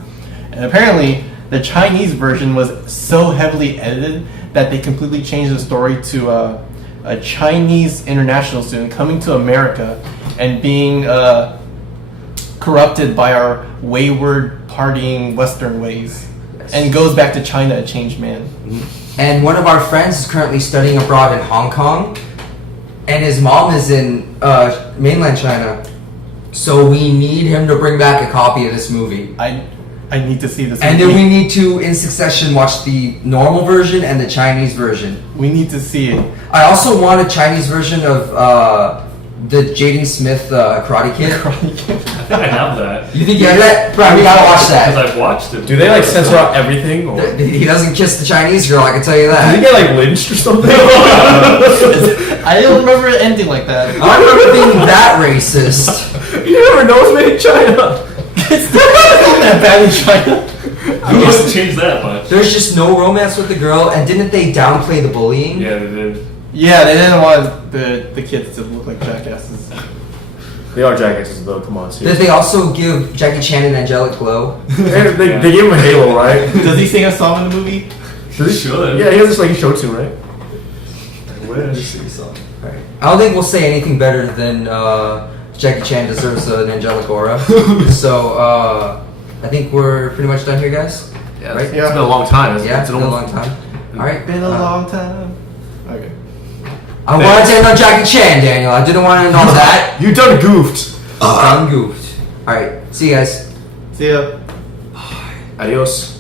And apparently the Chinese version was so heavily edited that they completely changed the story to a Chinese international student coming to America and being corrupted by our wayward partying Western ways, and goes back to China a changed man. And one of our friends is currently studying abroad in Hong Kong, and his mom is in mainland China. So we need him to bring back a copy of this movie. I need to see this. And then movie. we need to, in succession, watch the normal version and the Chinese version. We need to see it. I also want a Chinese version of the Jaden Smith Karate Kid. I think I have that. You think you have that? Bro, we gotta watch Because that. I've watched it. Do they like censor out everything? Or do He doesn't kiss the Chinese girl, I can tell you they that. get like lynched or something? I don't remember it ending like that. I remember being that racist. You never know it's made in China. It's not that bad in China. I must change that much. There's just no romance with the girl, and didn't they downplay the bullying? Yeah, they did. Yeah, they didn't want the kids to look like jackasses. They are jackasses though. Come on, Did seriously. they also give Jackie Chan an angelic glow? They gave him a halo, right? Does he sing a song in the movie? They should. Yeah, he has this like show tune, right? I wish. Right. I don't think we'll say anything better than Jackie Chan deserves an angelic aura. So I think we're pretty much done here, guys. Yeah, Right? it's been a long time. Yeah, it's it's been a long time. All right. Been a long time. Okay. I wanted to end on Jackie Chan, Daniel. I didn't want to end on that. You done goofed. I'm goofed. All right. See you guys. See ya. Adios.